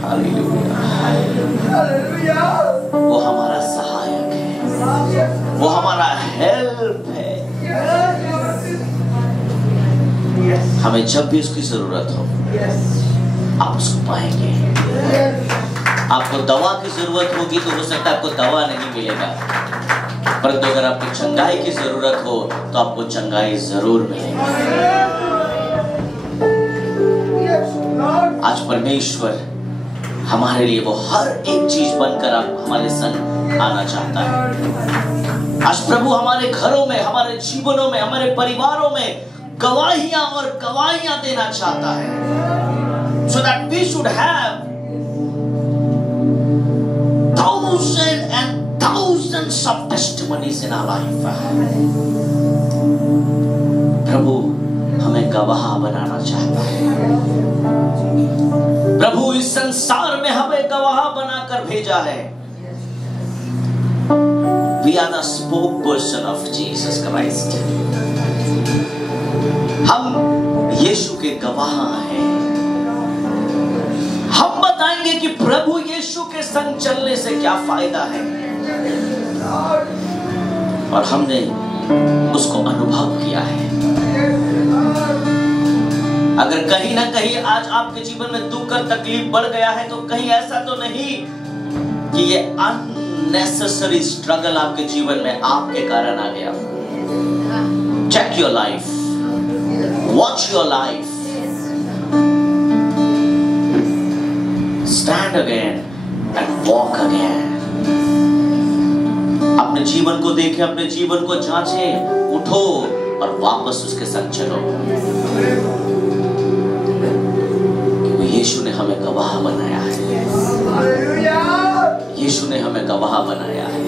हालेलुया। वो हमारा सहायक है, वो हमारा हेल्प है। हमें जब भी उसकी जरूरत हो आप उसको पाएंगे। आपको दवा की जरूरत होगी तो हो सकता है आपको दवा नहीं मिलेगा, परंतु अगर आपको चंगाई की जरूरत हो तो आपको चंगाई जरूर मिलेगी। आज परमेश्वर हमारे लिए वो हर एक चीज बनकर आप हमारे संग आना चाहता है। आज प्रभु हमारे घरों में, हमारे जीवनों में, हमारे परिवारों में गवाहियां और गवाहियां देना चाहता है, so that we should have testimonies in our life. प्रभु हमें गवाह बनाना चाहता है। प्रभु इस संसार में हमें गवाह बनाकर भेजा है। We are the spokesperson of Jesus Christ. हम यीशु के गवाह हैं। हम बताएंगे कि प्रभु यीशु के संग चलने से क्या फायदा है, और हमने उसको अनुभव किया है। अगर कहीं ना कहीं आज आपके जीवन में दुख और तकलीफ बढ़ गया है, तो कहीं ऐसा तो नहीं कि ये अननेसेसरी स्ट्रगल आपके जीवन में आपके कारण आ गया। Check your life, watch your life, stand again and walk again. अपने जीवन को देखें, अपने जीवन को जांचें, उठो और वापस उसके संग चलो। यीशु ने हमें गवाह बनाया है। यीशु ने हमें गवाह बनाया है।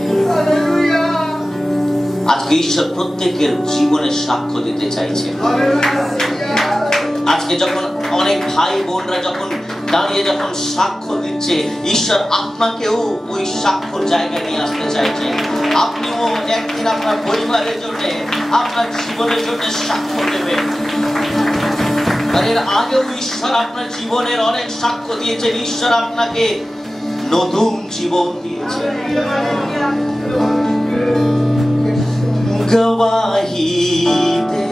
আজকে ঈশ্বর প্রত্যেকের জীবনে সাক্ষ্য দিতে চাইছে। আজকে যখন অনেক ভাই বোনরা যখন দাঁড়িয়ে যখন সাক্ষ্য দিচ্ছে, ঈশ্বর আপনাকেও ওই সাক্ষ্যর জায়গায় নিয়ে আসতে চাইছে। আপনিও একদিন আপনার পরিবারের জন্য, আপনার জীবনের জন্য সাক্ষ্য দেবেন। আর এর আগেও ঈশ্বর আপনার জীবনের অনেক সাক্ষ্য দিয়েছেন। ঈশ্বর আপনাকে নতুন জীবন দিয়েছে। गवाही दे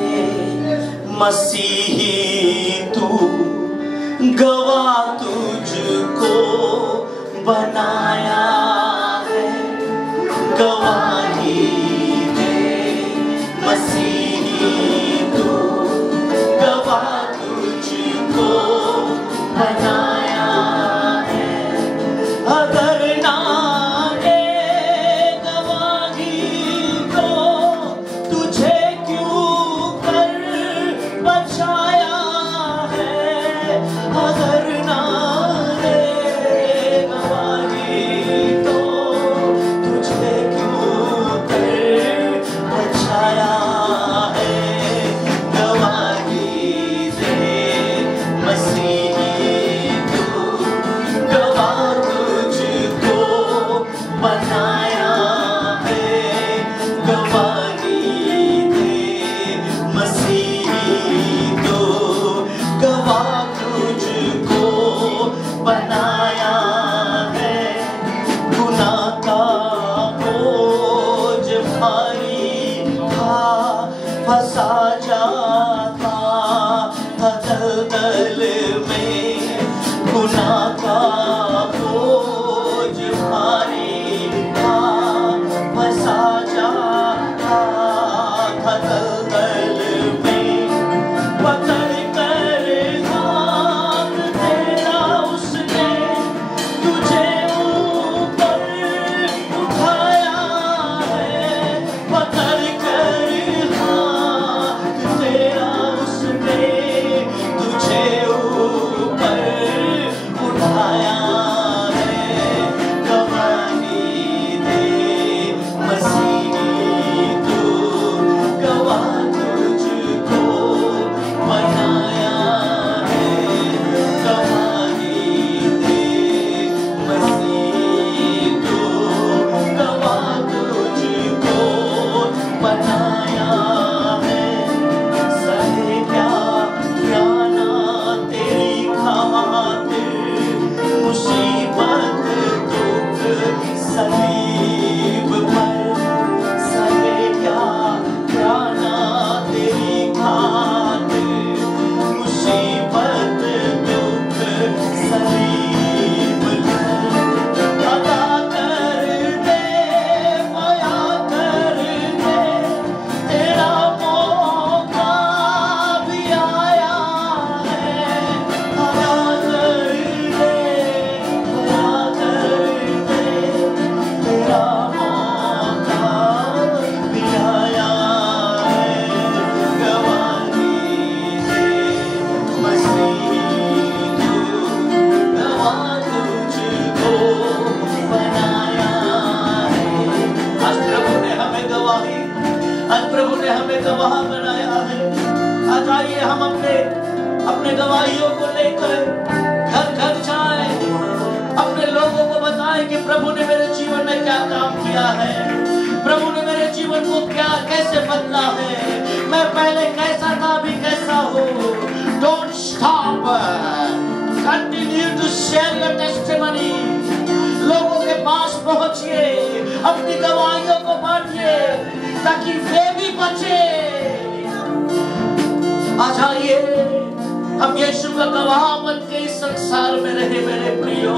मसीही तू, गवाह तुझको बनाया है। गवाही दे मसीही तू, गवाह तुझको बनाया है। अगर ना गुनाह का बोझ भारी था। गवाह बनाया है। आज आइए हम अपने गवाहियों को लेकर घर घर जाएं, अपने लोगों को बताएं कि प्रभु ने मेरे जीवन में क्या काम किया है, प्रभु ने मेरे जीवन को कैसे बदला है, मैं पहले कैसा था अभी कैसा हूँ। Don't stop, continue to share your testimony। लोगों के पास पहुंचिए, अपनी गवाहियों को बांटिए ताकि वे भी बचे। आज आइए हम यीशु का गवाह बन के इस संसार में रहे। मेरे प्रियो,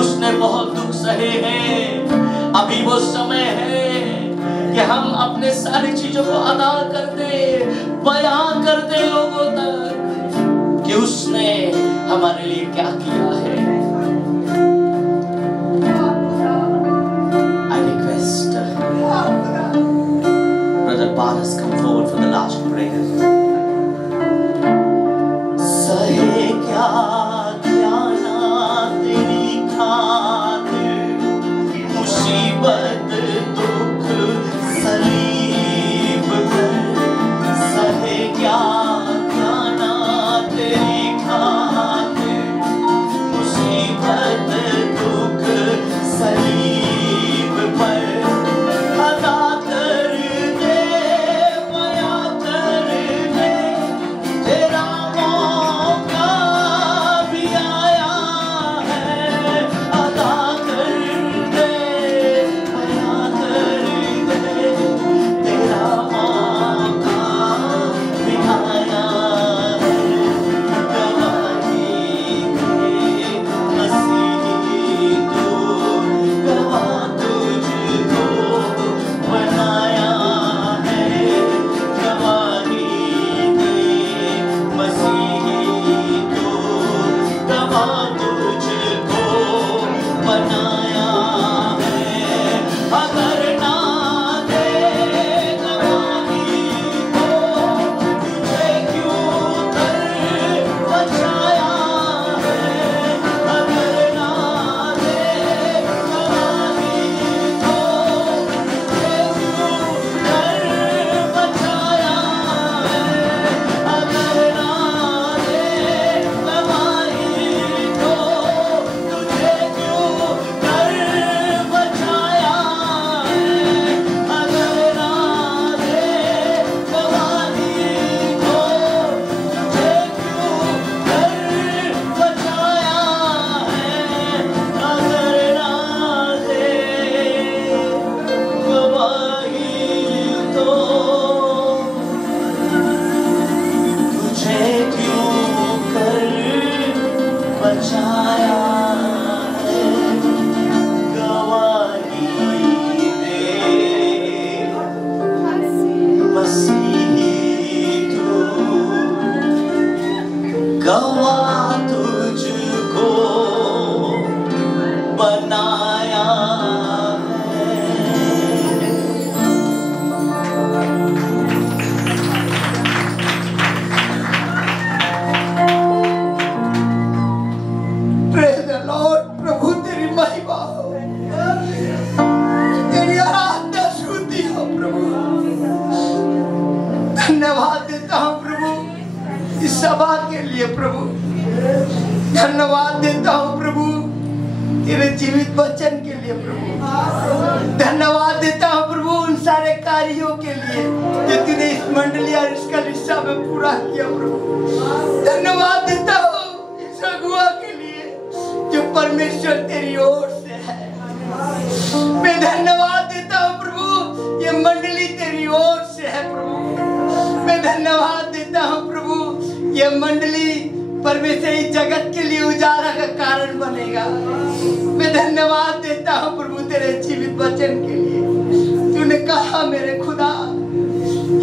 उसने बहुत दुख सहे हैं, अभी वो समय है कि हम अपने सारी चीजों को अदा कर दे, बयान कर दे लोगों तक कि उसने हमारे लिए क्या किया है। I request Brother Paras come forward for the last prayer। सहे क्या तेरी खातिर, मुसीबत दुख सलीब पर, सहे क्या तेरी खातिर, मुसीबत दुख सलीब पर, अदा कर दे, बया कर दे, तेरा मौका भी आया है, अदा कर दे, बया कर दे, तेरा मौका भी आया है, गवाही दे मसीही तू, गवाह तुझको बनाया है, गवाही दे मसीही तू, गवाह तुझको बनाया है। अगर ना दे गवाही को, तुझे क्यों कर बचाया है, अगर ना दे गवाही को, तुझे क्यों कर बचाया है, अगर ना दे गवाही को, तुझे क्यों कर बचाया है, अगर ना दे गवाही को, तुझे क्यों कर बचाया है, अगर ना दे गवाही तो, तुझे क्यों कर बचाया है, गवाही दे मसीही तू, गवाह तुझको बनाया है। Praise the Lord। प्रभु तेरी महिमा हो, तेरी आराधना स्तुति हो प्रभु। धन्यवाद देता हूँ प्रभु इस सभा के लिए प्रभु, धन्यवाद देता हूँ प्रभु तेरे जीवित वचन के लिए प्रभु, धन्यवाद देता हूँ प्रभु उन सारे कार्यों के लिए जो तूने इस मंडली और इस कलीसिया में पूरा किया प्रभु। धन्यवाद देता हूँ इस अगुआ के लिए जो परमेश्वर तेरी ओर से है। मैं धन्यवाद देता हूँ प्रभु ये मंडली तेरी ओर से है प्रभु। मैं धन्यवाद देता हूँ प्रभु ये मंडली परमेश्वर इस जगत के लिए उजाला का कारण बनेगा। मैं धन्यवाद देता हूँ प्रभु तेरे जीवित वचन के लिए। तूने कहा मेरे खुदा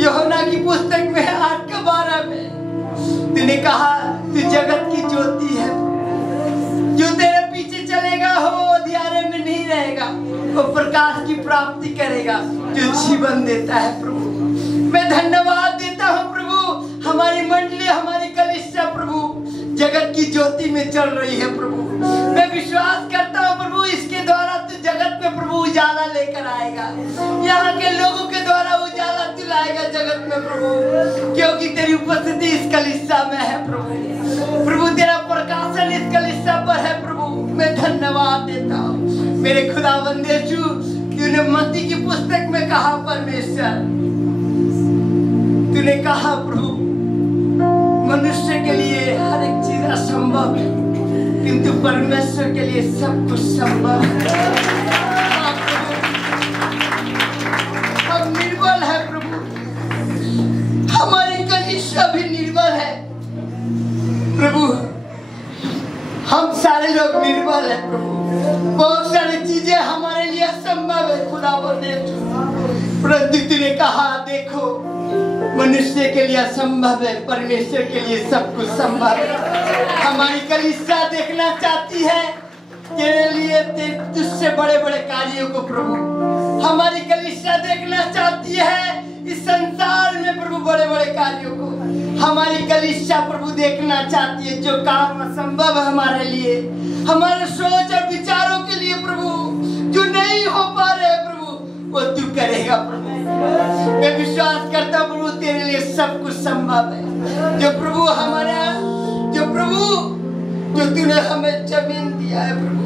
यूहन्ना की पुस्तक में 8:12 में तूने कहा तू जगत की ज्योति है, जो तेरे पीछे चलेगा वो अंधियारे में नहीं रहेगा, वो प्रकाश की प्राप्ति करेगा जो जीवन देता है प्रभु। मैं धन्यवाद देता हूँ प्रभु हमारी मंडली हमारी कलीसिया प्रभु जगत की ज्योति में चल रही है प्रभु। मैं विश्वास करता हूँ प्रभु इसके द्वारा तू जगत में प्रभु उजाला लेकर आएगा, यहाँ के लोगों के द्वारा उजाला तू जगत में प्रभु, क्योंकि तेरी उपस्थिति इस कलीसिया में है प्रभु। प्रभु तेरा प्रकाशन इस कलीसिया पर है प्रभु। मैं धन्यवाद देता हूँ मेरे खुदावंद यीशु। तूने मत्ती की पुस्तक में कहा परमेश्वर, तूने कहा प्रभु मनुष्य के लिए हर एक चीज असंभव है, किंतु परमेश्वर के लिए सब कुछ संभव है। हम निर्बल है प्रभु, हमारी कलीसिया भी निर्बल है प्रभु। हम सारे लोग निर्बल है प्रभु। बहुत सारी चीजें हमारे लिए असंभव है खुदावंद यीशु, परंतु तूने कहा देखो मनुष्य के लिए असंभव है, परमेश्वर के लिए सब कुछ संभव है। हमारी कलीसिया देखना चाहती है तेरे लिए तुझसे बड़े बड़े कार्यों को प्रभु। हमारी कलीसिया देखना चाहती है इस संसार में प्रभु बड़े बड़े कार्यों को। हमारी कलीसिया प्रभु देखना चाहती है जो काम असंभव है हमारे लिए, हमारे सोच और विचारों के लिए प्रभु, जो नहीं हो पा रहे प्रभु, वो तू करेगा प्रभु। मैं विश्वास करता हूँ प्रभु तेरे लिए सब कुछ संभव है। जो प्रभु हमारा, जो प्रभु जो तूने हमें जमीन दिया है प्रभु,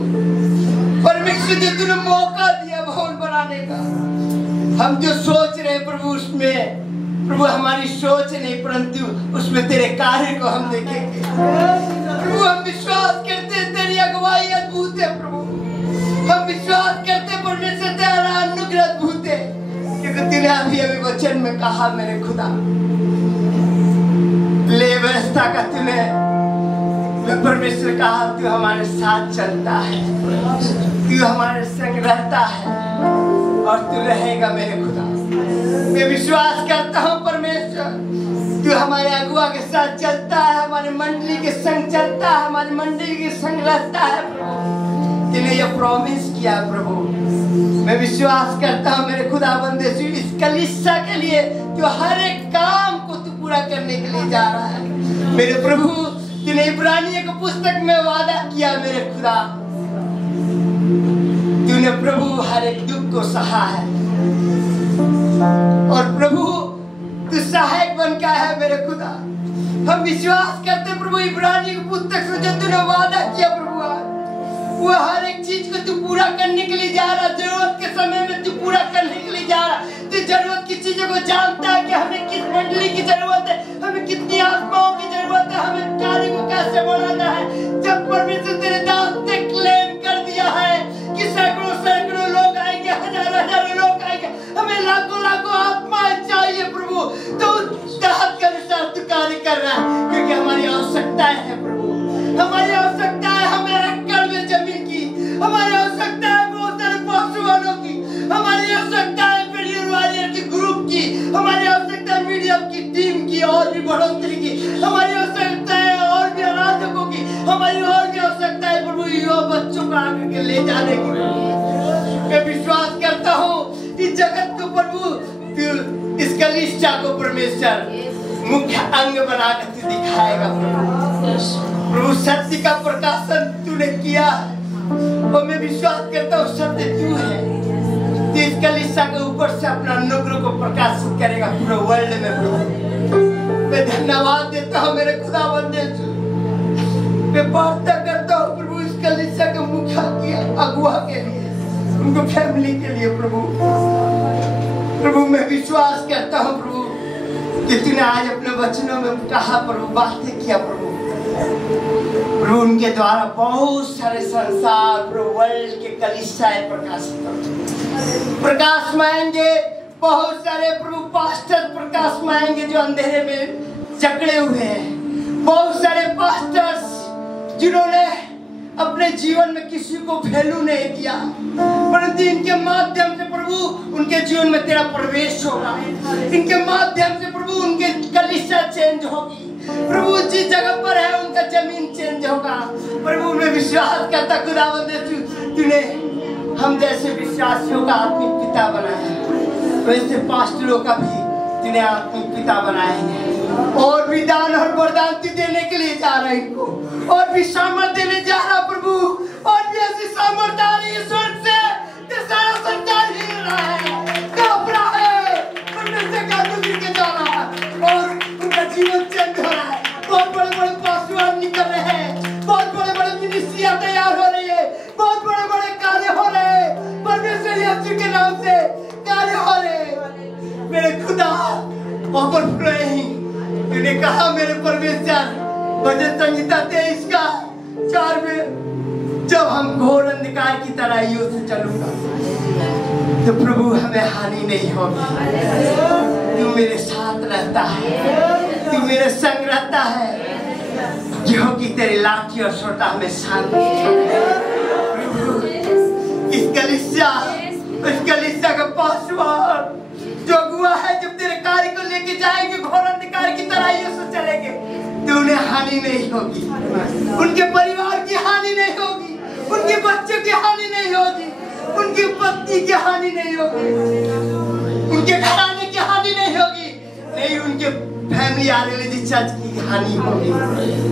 परमेश्वर जो तूने मौका दिया भवन बनाने का, हम जो सोच रहे हैं प्रभु उसमें प्रभु हमारी सोच नहीं, परंतु उसमें तेरे कार्य को हम देखेंगे प्रभु। हम विश्वास करते हैं तेरी अगुवाई अद्भुत है प्रभु। हम विश्वास करते हैं परमेश्वर तेरा अनुग्रह अद्भुत है, क्योंकि तूने अभी वचन में कहा मेरे खुदा ले व्यवस्था का तूने परमेश्वर कहा तू हमारे साथ चलता है, तू हमारे संग रहता है और तू रहेगा मेरे खुदा। मैं विश्वास करता हूँ परमेश्वर तू हमारे अगुआ के साथ चलता है, हमारी मंडली के संग चलता है, हमारी मंडली के संग रहता है प्रभु। तूने ये प्रॉमिस किया प्रभु। मैं विश्वास करता हूँ मेरे खुदाबंद यीशु इस कलीसिया के लिए जो हर एक काम को तू पूरा करने के लिए जा रहा है मेरे प्रभु। तूने इब्रानियों की पुस्तक में वादा किया मेरे खुदा, तूने प्रभु हर एक दुख को सहा है और प्रभु तू सहायक बन का है मेरे खुदा। हम विश्वास करते प्रभु इब्रानियों की पुस्तक से जो तूने वादा किया प्रभु वो हर एक चीज को तू पूरा करने के लिए जा रहा। जरूरत के समय में तू पूरा करने के लिए जा रहा। तू जरूरत की चीजों को जानता है कि हमें किस मंडली की जरूरत है, हमें कितनी आत्माओं की जरूरत है, हमें कार्य को कैसे बढ़ाना है। जब परमेश्वर तेरे दास ने क्लेम कर दिया है कि सैकड़ों सैकड़ों लोग आएंगे, हजारों हजारों लोग आएंगे, हमें लाखों लाखों आत्माएं चाहिए प्रभु, तो दास के अनुसार तू कार्य कर रहा है, क्योंकि हमारी आवश्यकता है प्रभु। हमारी आवश्यकता है हमें एकड़ में जमीन की, हमारी आवश्यकता है बहुत सारे पशु वालों की, हमारी आवश्यकता है वॉरियर की ग्रुप की, हमारी आवश्यकता है मीडियम की टीम की और भी बढ़ोतरी की, हमारी आवश्यकता है और भी आराधकों की, हमारी और भी आवश्यकता है प्रभु युवा बच्चों को आगे के ले जाने की। मैं विश्वास करता हूँ इस जगत को प्रभु इस कलीसिया को परमेश्वर मुख्य अंग बनाकर तू दिखाएगा प्रभु। सत्य का प्रकाशन तूने किया और मैं विश्वास करता हूँ सत्य तू है। इस कलीसिया के ऊपर से अपना अनुग्रह को प्रकाशित करेगा पूरे वर्ल्ड में प्रभु। मैं धन्यवाद देता हूँ मेरे खुदावंद यीशु। मैं प्रार्थना करता हूँ प्रभु इस कलीसिया के मुखिया की अगुवा के लिए, उनको फैमिली के लिए प्रभु। प्रभु मैं विश्वास करता हूँ प्रभु कि तूने आज अपने वचनों में कहा प्रभु, बातें किया प्रभु। प्रभु उनके द्वारा बहुत सारे संसार प्रभु वर्ल्ड के कलीसियाएं प्रकाशमाएंगे। बहुत सारे प्रभु पास्टर प्रकाशमाएंगे जो अंधेरे में जकड़े हुए हैं। बहुत सारे पास्टर्स जिन्होंने अपने जीवन में किसी को वैल्यू नहीं दिया, परंतु इनके माध्यम से प्रभु उनके जीवन में तेरा प्रवेश होगा। इनके माध्यम से प्रभु उनके कलीसिया चेंज होगी प्रभु। जिस जगह पर है उनका जमीन चेंज होगा प्रभु। मैं विश्वास करता खुदावंद तूने हम जैसे विश्वासियों का आत्मिक पिता बनाया, वैसे पास्टरों का भी तूने आत्मिक पिता बनाए। और भी दान और वरदान तू देने के लिए जा रहा है इनको, और भी सामर्थ्य देने जा रहा प्रभु, और भी ऐसी सामर्थ्य आ रही है स्वर्ग से कि सारा संसार हिल रहा है, कांप रहा है परमेश्वर का अनुग्रह के द्वारा। ओवरफ्लोइंग। तूने कहा मेरे परमेश्वर, भजन संहिता 23 का 4 में, जब हम घोर अंधकार की तराइयों से चलूंगा तो प्रभु हमें हानि नहीं होगी। तू मेरे साथ रहता है, तू मेरे संग रहता है, जो कि तेरे लाठी और सोटा हमें शांति। इस कलीसिया का पासवान जो अगुआ है, जब तेरे कार्य को लेके जाएंगे, घोर अंधकार की तराइयों से चलेंगे तो उन्हें हानि नहीं होगी, उनके परिवार की हानि नहीं होगी, उनके बच्चों की हानि नहीं होगी, उनकी पत्नी की हानि नहीं होगी, उनके घराने की हानि नहीं होगी, नहीं उनके फैमिली आरएलजी चर्च की हानि होगी,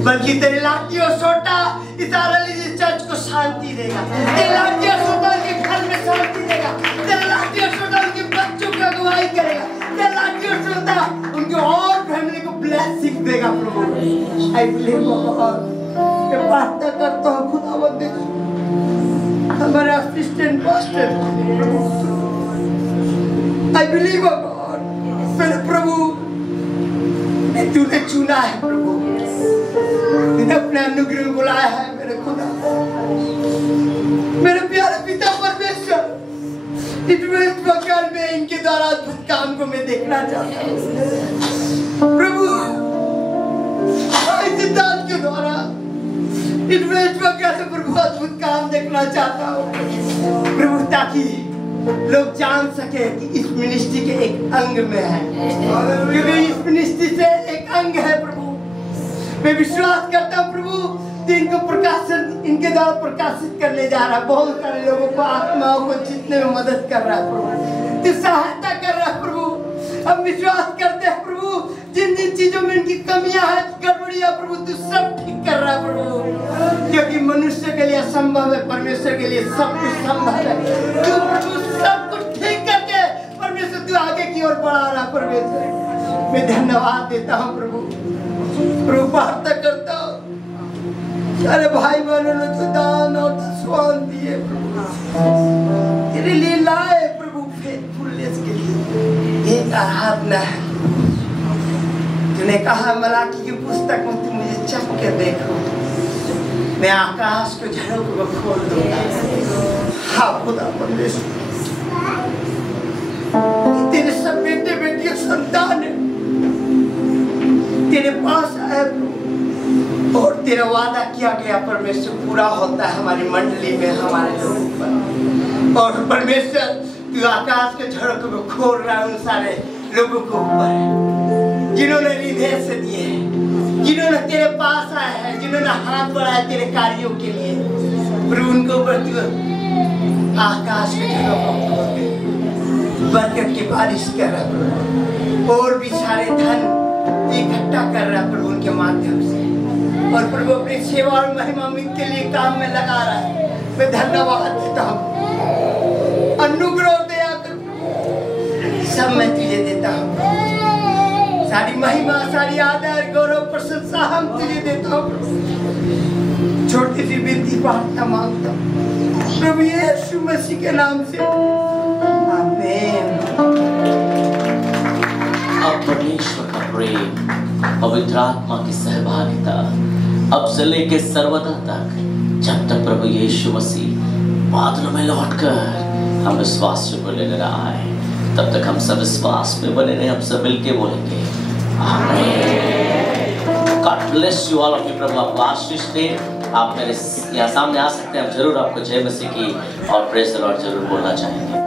बल्कि तेरे लाठी और सोटा इस आरएलजी चर्च को शांति देगा। तेरे लाठी और सोटा उनके घर में शांति देगा। तेरे लाठी और सोटा उनके बच्चों की अगुवाई करेगा। तेरे लाठी और सोटा उनके और फैमिली को ब्लेसिंग देगा। प्रभु आई बिलीव गॉड। मैं प्रार्थना करता हूँ खुदावंद हमारे assistant pastor, I believe God, मेरे प्रभु तूने चुना है प्रभु, तूने अपने अनुग्रह में बुलाया है मेरे खुदा, मेरे प्यारे पिता परमेश्वर। इस वक्त में इनके द्वारा अद्भुत काम को मैं देखना चाहता हूँ प्रभु, सिद्धांत के द्वारा इस वक्त प्रभु अद्भुत काम देखना चाहता हूँ प्रभु, ताकि लोग जान सके कि इस मिनिस्ट्री के एक अंग में है, क्योंकि इस मिनिस्ट्री से एक अंग है प्रभु। मैं विश्वास करता हूँ प्रभु, इनको प्रकाशन इनके द्वारा प्रकाशित करने जा रहा है, बहुत सारे लोगों को, आत्माओं को जीतने में मदद कर रहा है प्रभु, तो सहायता कर रहा है प्रभु। हम विश्वास करते हैं प्रभु, जिन जिन चीजों में इनकी कमियां हैं, गड़बड़ियां प्रभु, तू सब ठीक कर रहा है प्रभु, क्योंकि मनुष्य के लिए असंभव है, परमेश्वर के लिए सब कुछ संभव है। तू प्रभु सब कुछ ठीक करके परमेश्वर तू आगे की ओर बढ़ा रहा परमेश्वर। मैं धन्यवाद देता हूँ प्रभु, प्रभु प्रार्थना करता हूँ सारे भाई बहनों ने जो दान और दसवान दिए प्रभु, तेरे लिए लाए प्रभु, फेथफुलनेस के लिए एक आराधना है। तूने कहा मलाकी की पुस्तक में, तुम मुझे चख के देखो, मैं आकाश को झरोखों को खोल दूंगा। हाँ खुदा परमेश्वर, तेरे सब बेटे बेटियों संतान है तेरे पास आए और तेरा वादा किया गया परमेश्वर पूरा होता है हमारी मंडली में, हमारे लोगों पर। और परमेश्वर तू आकाश के झरोखों को खोल रहा है उन सारे लोगों को ऊपर, जिन्होंने हृदय से दिए, जिन्होंने तेरे पास आए हैं, जिन्होंने हाथ बढ़ाए तेरे कार्यों के लिए प्रभु, उनको ऊपर आकाश के झरोखों को बरकत की बारिश कर रहा प्रभु, और भी सारे धन इकट्ठा कर रहा प्रभु उनके माध्यम से, और प्रभु अपनी सेवा और महिमा के लिए काम में लगा रहा है। मैं धन्यवाद देता हूँ, अनुग्रह दया कर सब मैं तुझे देता हूँ, सारी महिमा, सारी आदर, गौरव, प्रशंसा हम तुझे देता हूँ। छोटी सी विनती प्रार्थना मांगता हूँ प्रभु यीशु मसीह के नाम से, आमीन। अब परमेश्वर का प्रेम, पवित्र आत्मा की सहभागिता अब से लेके सर्वदा तक, जब तक प्रभु यीशु मसीह बादलों में लौटकर हम विश्वास को लेने रहा है, तब तक हम सब विश्वास में बने रहे। हम सब मिलके बोलेंगे आमीन। God bless you all of you. प्रभु आपको आशीष दे। आप मेरे यहाँ सामने आ सकते हैं, हम जरूर आपको जय मसीह की और प्रेज़ द लॉर्ड जरूर बोलना चाहेंगे।